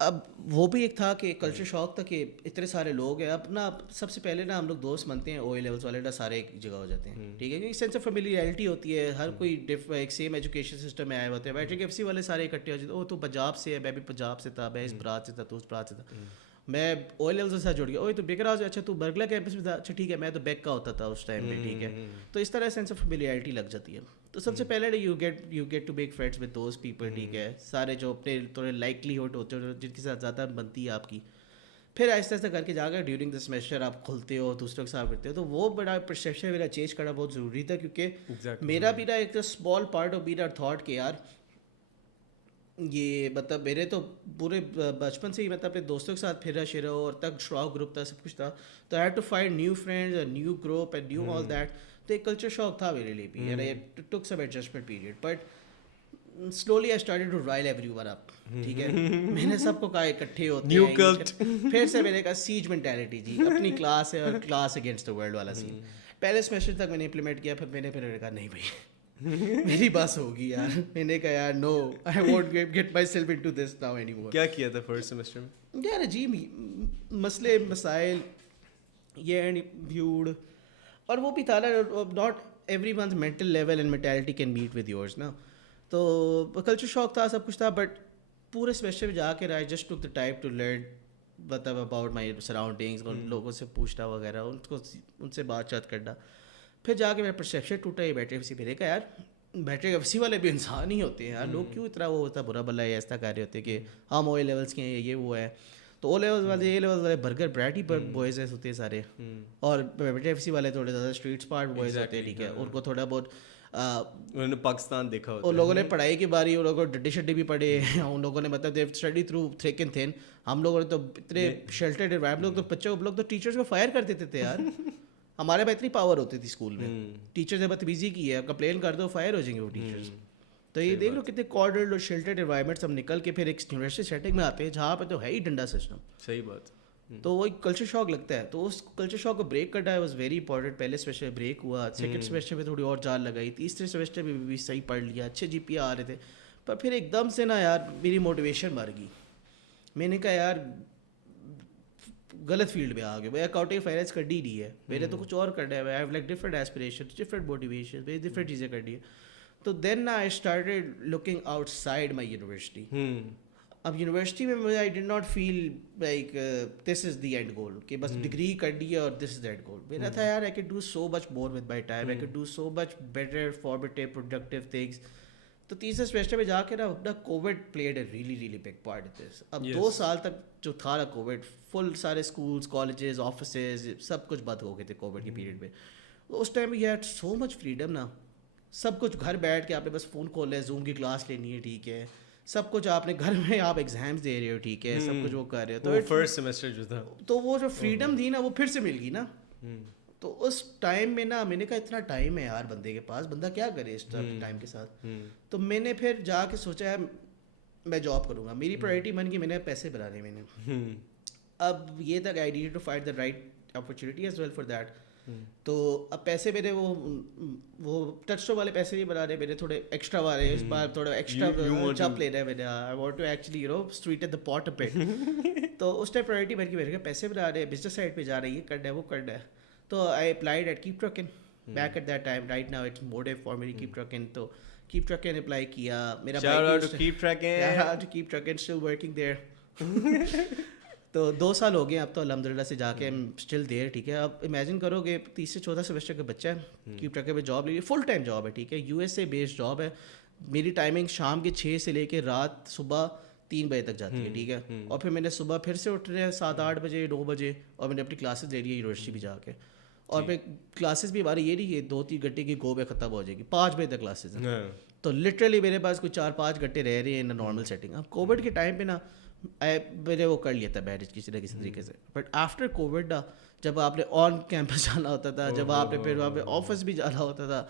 اب وہ بھی ایک تھا کہ کلچر شاک تھا کہ اتنے سارے لوگ ہیں. اب نا سب سے پہلے نا ہم لوگ دوست بنتے ہیں او اے لیولس والے نا, سارے ایک جگہ ہو جاتے ہیں. ٹھیک ہے, کیونکہ سینس آف فیملیرٹی ہوتی ہے, ہر کوئی ایک سیم ایجوکیشن سسٹم میں آئے ہوتے ہیں. میٹرک ایف سی والے سارے اکٹھے ہو جاتے ہیں, او تو پنجاب سے ہے, میں بھی پنجاب سے تھا, میں اس برات سے تھا, تو اس برات سے تھا, میں او اے لیولس کے ساتھ جڑ گیا. اوے تو بیکر ہاؤس, اچھا تو برگلا کیمپس میں تھا, اچھا ٹھیک ہے, میں تو بیک کا ہوتا تھا اس ٹائم پہ. ٹھیک ہے, تو اس طرح سینس آف فیملیرٹی لگ جاتی ہے. تو سب سے پہلے you get to make friends with those people. ٹھیک ہے, سارے جو اپنے تھوڑے لائکلیہڈ ہوتے ہیں, جن کے ساتھ زیادہ بنتی ہے آپ کی. پھر آہستہ آہستہ کر کے جا کر ڈیورنگ دا سیمیسٹر آپ کھلتے ہو, دوسروں کے ساتھ کرتے ہو. تو وہ بڑا پرسیپشن میرا چینج کرنا بہت ضروری تھا, کیونکہ میرا بھی نا ایک اسمال پارٹ آف میرا تھاٹ کہ یار یہ مطلب میرے تو پورے بچپن سے ہی مطلب اپنے دوستوں کے ساتھ پھرا شرا, اور تک اسٹراک گروپ تھا, سب کچھ تھا. تو I had to find new friends, new group and new all that. تو ایک کلچر شاک تھا میرے لیے بھی, and it took some adjustment period, but slowly I started to rile everyone up. ٹھیک ہے, میں نے سب کو کہا اکٹھے ہوتے ہیں. پھر سے میں نے کہا سیج مینٹیلٹی جی, اپنی کلاس ہے اور کلاس اگینسٹ دا ورلڈ والا سین. پہلے سیمیسٹر تک میں نے امپلیمنٹ کیا, پھر میں نے کہا نہیں بھائی میری بس ہوگی یار. میں نے کہا یار no, I won't get myself into this now anymore. کیا کیا تھا فرسٹ سیمیسٹر میں؟ یار عجیب مسئلے مسائل یہ ویوڈ, اور وہ بھی تھا نا, not everyone's mental level and mentality can meet with yours نا. تو کلچر شاک تھا, سب کچھ تھا, بٹ پورے سیمسٹر میں جا کے I just took the time to learn مطلب اباؤٹ مائی سراؤنڈنگس, لوگوں سے پوچھنا وغیرہ, ان سے بات چات کرنا. پھر جا کے میرا پرسیپشن ٹوٹا یہ بیٹری ایف سی پہ. دیکھا یار بیٹری ایف سی والے بھی انسان ہی ہوتے ہیں یار, لوگ کیوں اتنا وہ ہوتا برا بلا ہے ایسا کر رہے ہوتے کہ ہم او لیولس کے ہیں یہ وہ ہے. تو او لیولس والے اے لیولس والے برگر بریڈ ہی بوائز ہوتے ہیں سارے, اور بیٹری ایف سی والے تھوڑے زیادہ اسٹریٹ اسمارٹ بوائز ہوتے ہیں. ٹھیک ہے, ان کو تھوڑا بہت انہوں نے پاکستان دیکھا ہوتا ان لوگوں نے پڑھائی کی باری, ان لوگوں کو ڈڈی شڈی بھی پڑھے, ان لوگوں نے مطلب they study through thick and thin. ہم لوگوں نے تو اتنے شیلٹرڈ انوائرمنٹ, لوگ تو بچوں لوگ تو ٹیچرس کو فائر کر دیتے تھے یار. ہمارے پاس اتنی پاور ہوتی تھی اسکول میں, ٹیچر نے بدتمیزی کی ہے کمپلین کر دو فائر ہو جائیں گے وہ ٹیچرس. تو یہ دیکھ لو کتنے کارڈرڈ اور شیلٹرڈ انوائرمنٹس ہم نکل کے پھر ایک یونیورسٹی سیٹنگ میں آتے ہیں جہاں پہ تو ہے ہی ڈنڈا سسٹم. صحیح بات. تو وہ ایک کلچر شاک لگتا ہے. تو اس کلچر شاک کو بریک کرنا واز ویری امپورٹنٹ. پہلے سیمسٹر میں بریک ہوا, سیکنڈ سیمسٹر میں تھوڑی اور جان لگائی, تیسرے سیمسٹر میں بھی صحیح پڑھ لیا, اچھے جی پی آ رہے تھے. پر پھر ایک دم سے نا یار میری موٹیویشن مر گئی. میں نے کہا یار غلط فیلڈ میں آ گئے, میں اکاؤنٹنگ فائنینس کرنی نہیں ہے, میں نے تو کچھ اور کرنا ہے. I have like different aspiration, different motivation, میں ڈفرنٹ چیزیں کرنی ہے. تو then I started looking outside my university. اب یونیورسٹی میں مجھے I did not feel like this is the end goal کہ بس ڈگری کرنی ہے اور دس از دیٹ گول. میرا تھا یار I can do so much more with my time, I can do so much better formative productive things. تو تیسرے سیمسٹر میں جا کے نا اپنا covid played a really really big part in this. اب 2 سال تک جو تھا نا کووڈ, فل سارے اسکولس کالجز آفسز سب کچھ بند ہو گئے تھے کووڈ کے پیریڈ میں. اس time you had so much freedom نا, سب کچھ گھر بیٹھ کے آپ نے بس فون کھولا ہے, زوم کی کلاس لینی ہے, ٹھیک ہے, سب کچھ آپ نے گھر میں, آپ ایگزامس دے رہے ہو, ٹھیک ہے, سب کچھ وہ کر رہے ہو. تو فرسٹ سیمسٹر جو تھا تو وہ جو فریڈم تھی نا وہ پھر سے مل گئی نا. تو اس ٹائم میں نا میں نے کہا اتنا ٹائم ہے یار بندے کے پاس, بندہ کیا کرے اس ٹائم کے ساتھ. تو میں نے پھر جا کے سوچا ہے میں جاب کروں گا. میری پرائرٹی بن گئی, میں نے پیسے بنانے. میں نے اب یہ تک I need to find the right opportunity as well for that. تو اب پیسے میرے وہ ٹچ ٹو والے پیسے نہیں بنا رہے, میرے تھوڑے ایکسٹرا والے, اس بار تھوڑا ایکسٹرا جب لینا ہے. میں نے I want to actually you know straight at the pot a but. تو اس ٹائم پرائرٹی بن گئی میرے کہ پیسے بنا رہے ہیں, بزنس سائڈ پہ جا رہے ہیں, یہ کرنا ہے وہ کرنا ہے. تو آئی اپلائیڈ ایٹ کیپ ٹرکن back at that time. Right now it's motive for me کیپ ٹرکن. تو کیپ ٹرکن اپلائی کیا. میرا کیپ ٹرکن اسٹل ورکنگ دیر. تو 2 سال ہو گئے اب تو الحمد للہ سے جا کے ایم اسٹل دیر. ٹھیک ہے, اب امیجن کرو کہ 3 سے 14 سیمسٹر کا بچہ ہے, کیپ ٹرکن پہ جاب لے, فل ٹائم جاب ہے. ٹھیک ہے, U S A based job ہے. میری ٹائمنگ شام کے 6 سے لے کے رات صبح 3 بجے تک جاتی ہے. ٹھیک ہے, اور پھر میں نے صبح پھر سے اٹھ رہے ہیں 7-8 بجے 9 بجے, اور میں نے اپنی کلاسز لے لی ہے یونیورسٹی بھی جا کے. اور پھر کلاسز بھی ہماری یہ نہیں کہ 2-3 گھنٹے کی گو میں ختم ہو جائے گی, 5 بجے تک کلاسز ہیں. تو لٹرلی میرے پاس کوئی 4-5 گھنٹے رہ رہے ہیں ان نارمل سیٹنگ. اب کووڈ کے ٹائم پہ نا میں نے وہ کر لیا تھا مینیج کسی نہ کسی طریقے سے. بٹ آفٹر کووڈ نا جب آپ نے آن کیمپس جانا ہوتا تھا, جب آپ نے پھر وہاں پہ آفس بھی جانا ہوتا تھا,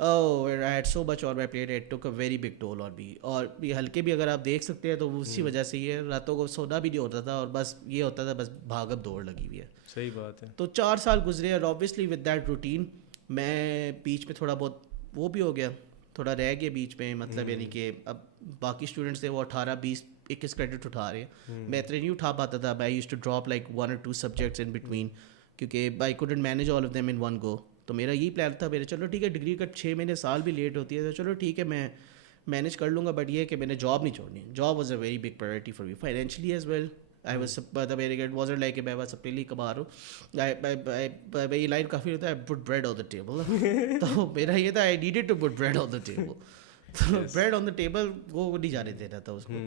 I had so much on my plate, it took a very big toll on me. اور یہ ہلکے بھی اگر آپ دیکھ سکتے ہیں تو اسی وجہ سے یہ راتوں کو سونا بھی نہیں ہوتا تھا, اور بس یہ ہوتا تھا بس بھاگم دوڑ لگی ہوئی ہے. صحیح بات ہے. تو 4 سال گزرے, اور اوبیسلی ود دیٹ روٹین میں بیچ میں تھوڑا بہت وہ بھی ہو گیا, تھوڑا رہ گیا بیچ میں. مطلب یعنی کہ اب باقی اسٹوڈنٹس تھے وہ 18-20-21 کریڈٹ اٹھا رہے ہیں, میں اتنے نہیں اٹھا پاتا تھا. I used to drop like 1 or 2 subjects in between, کیونکہ I couldn't manage all of them in one go. تو میرا یہی پلان تھا میرے, چلو ٹھیک ہے ڈگری کا 6 مہینے سال بھی لیٹ ہوتی ہے تو چلو ٹھیک ہے میں مینیج کر لوں گا. بٹ یہ ہے کہ میں نے جاب نہیں چھوڑنی. Job was a very big priority for me financially as well. I was مطلب اٹ وازنٹ لائک کہ میں بس اپنے لیے کما رہا ہوں. یہ لائن کافی ہوتا ہے, پٹ بریڈ آن دا ٹیبل. تو میرا یہ تھا I needed to put bread on the table. تو بریڈ آن دا ٹیبل وہ نہیں جانے دینا تھا اس کو.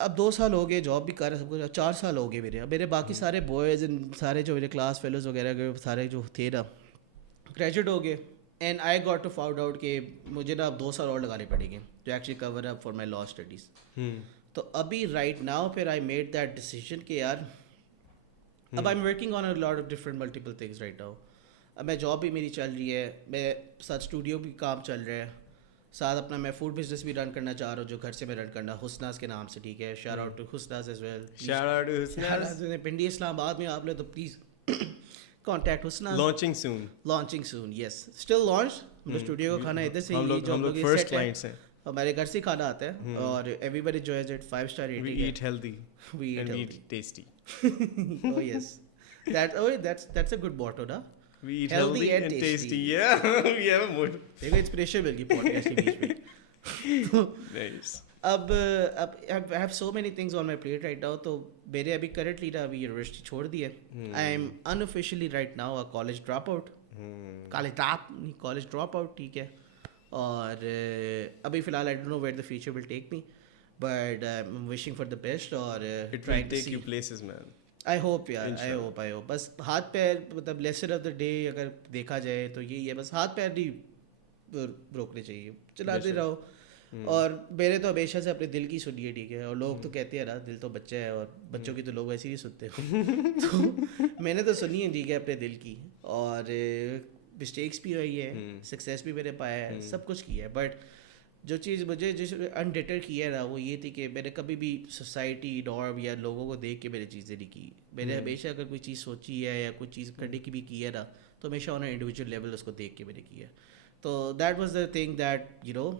اب 2 سال ہو گئے جاب بھی کر رہے سب کچھ, 4 سال ہو گئے میرے باقی سارے بوائز سارے جو میرے کلاس فیلوز وغیرہ سارے جو تھے نا گریجویٹ ہو گئے. And I got to found out کہ مجھے نا اب 2 سال اور لگانے پڑیں گے جو actually cover up for my law studies. تو ابھی رائٹ ناؤ پھر آئی میڈ دیٹ ڈیسیژن کہ یار اب I am working on a lot of different multiple things right now. اب میں جاب بھی میری چل رہی ہے, میں ساتھ اسٹوڈیو بھی کام چل رہا ہے, ساتھ اپنا میں فوڈ بزنس بھی رن کرنا چاہ رہا ہوں جو گھر سے میں رن کرنا, حسناز کے نام سے. ٹھیک ہے, shout out to Husnaz as well. Shout out to Husnaz. Pindi Islamabad میں آپ لے تو please contact Husnaz. Launching soon yes still launch. Studio کا کھانا ادھر سے ہی جو ہم لوگ فرسٹ کلائنٹس ہیں, ہمارے گھر سے کھانا آتا ہے, اور everybody enjoys it. 5 star rating. We eat healthy. We eat tasty. Oh yes, that's a good motto na. We eat healthy and tasty. Yeah, we have a motto. دیکھو inspiration مل گئی پوڈکاسٹ کے بیچ میں. Nice. اب I have so many things on my plate right now. تو میرے ابھی currently نا ابھی یونیورسٹی چھوڑ دی ہے. I am unofficially right now a college dropout. College drop out, ٹھیک ہے. اور ابھی فی الحال I don't know where the future will take me, but I'm wishing for the best اور It will trying to take see. you places, man. I hope یار, I hope. بس ہاتھ پیر مطلب لیسن آف دا ڈے اگر دیکھا جائے تو یہی ہے, بس ہاتھ پیر نہیں روکنے چاہیے, چلاتے رہو. اور میرے تو ہمیشہ سے اپنے دل کی سنی ہے, ٹھیک ہے. اور لوگ تو کہتے ہیں نا دل تو بچہ ہے, اور بچوں کی تو لوگ ویسے ہی سنتے ہیں. تو میں نے تو سنی ہے, ٹھیک ہے, اپنے دل کی. اور مسٹیکس بھی ہوئی ہے, سکسیس بھی میں نے پایا ہے, سب کچھ کیا ہے. بٹ جو چیز مجھے جس انڈیٹر کیا ہے نا وہ یہ تھی کہ میں نے کبھی بھی سوسائٹی نارم یا لوگوں کو دیکھ کے میں نے چیزیں نہیں کی. میں نے ہمیشہ اگر کوئی چیز سوچی ہے یا کوئی چیز کرنے کی بھی کی ہے نا تو ہمیشہ آن انڈیویجول لیول اس کو دیکھ کے میں نے کیا ہے. تو that was the thing that you know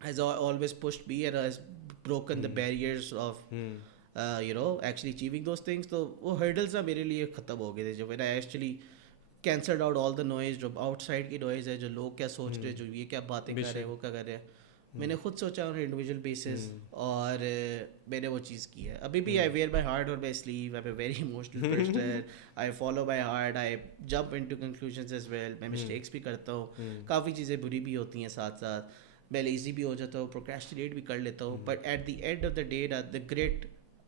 has always pushed me and has broken the barriers of you know actually achieving those things. تو وہ hurdles نا میرے لیے ختم ہو گئے تھے جو میں نے actually cancelled out all the noise, جو outside کی noise ہے, جو لوگ کیا سوچ رہے ہیں, جو یہ کیا باتیں کر رہے ہیں, وہ کیا کر رہے ہیں. میں نے خود سوچا on individual basis اور میں نے وہ چیز کی ہے. ابھی بھی I wear my heart on my sleeve. I'm a very emotional person. I follow my heart. I jump into conclusions as well. میں mistakes بھی کرتا ہوں, کافی چیزیں بری بھی ہوتی ہیں ساتھ ساتھ. میں لیزی بھی ہو جاتا ہوں, پروکریسٹینیٹ بھی کر لیتا ہوں. But at the end of the day the great,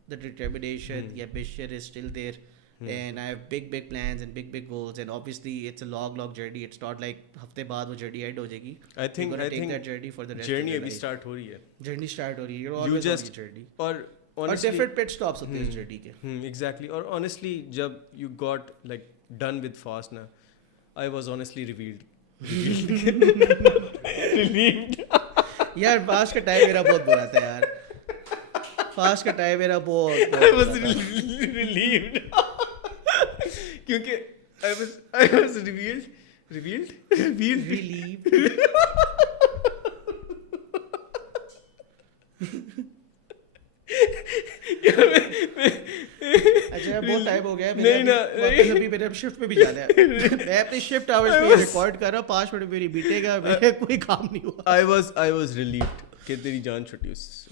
the determination, the ambition is still there. And I have big plans and big goals, and obviously it's a long journey. It's not like ہفتے بعد وہ journey end ہو جائے گی. I think take that journey for the rest journey of your ابھی life. start ہو رہی ہے. Journey start ہو رہی ہے. You're always on the journey. اور honestly different pit stops ہوتے ہیں اس journey کے. Exactly. اور honestly جب you got like done with fast نا, I was honestly relieved. یار فاسٹ کا ٹائم میرا بہت برا تھا یار. فاسٹ کا ٹائم میرا بہت I was relieved. کیونکہ I was revealed. اچھا بہت ٹائم ہو گیا. ابھی میرے شفٹ پہ بھی جانا ہے. میں اپنی شفٹ آورس پہ ریکارڈ کر رہا ہوں. 5 منٹ میری میٹنگ ہے, میرے کوئی کام نہیں ہوا. I was relieved کہ تیری جان چھٹی اس سے.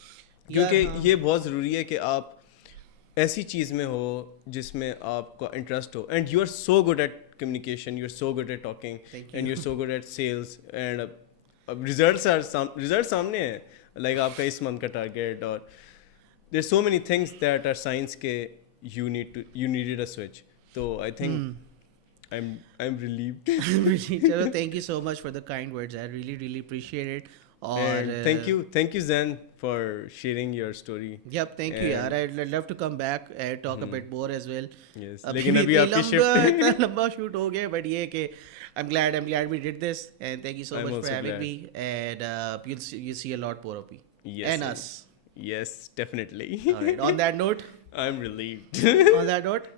کیونکہ یہ بہت ضروری ہے کہ آپ ایسی چیز میں ہو جس میں آپ کا انٹرسٹ ہو. And you are so good at communication, you are so good at talking, and you are so good at sales. And result سامنے ہیں, لائک آپ کا اس منتھ کا ٹارگیٹ. اور there so many things that are signs کے you needed a switch. تو I think I'm relieved. چلو thank you so much for the kind words. I really appreciate it. And thank you Zen for sharing your story. Yep, thank you yaar. I'd love to come back and talk a bit more as well. Yes, lekin abhi aapki shift اتنا لمبا shoot ہو گیا, but یہ کہ I'm glad we did this, and thank you so much for having me. And you'll see a lot more of me. Yes, and us. Yes, definitely. All right. On that note, I'm relieved. On that note,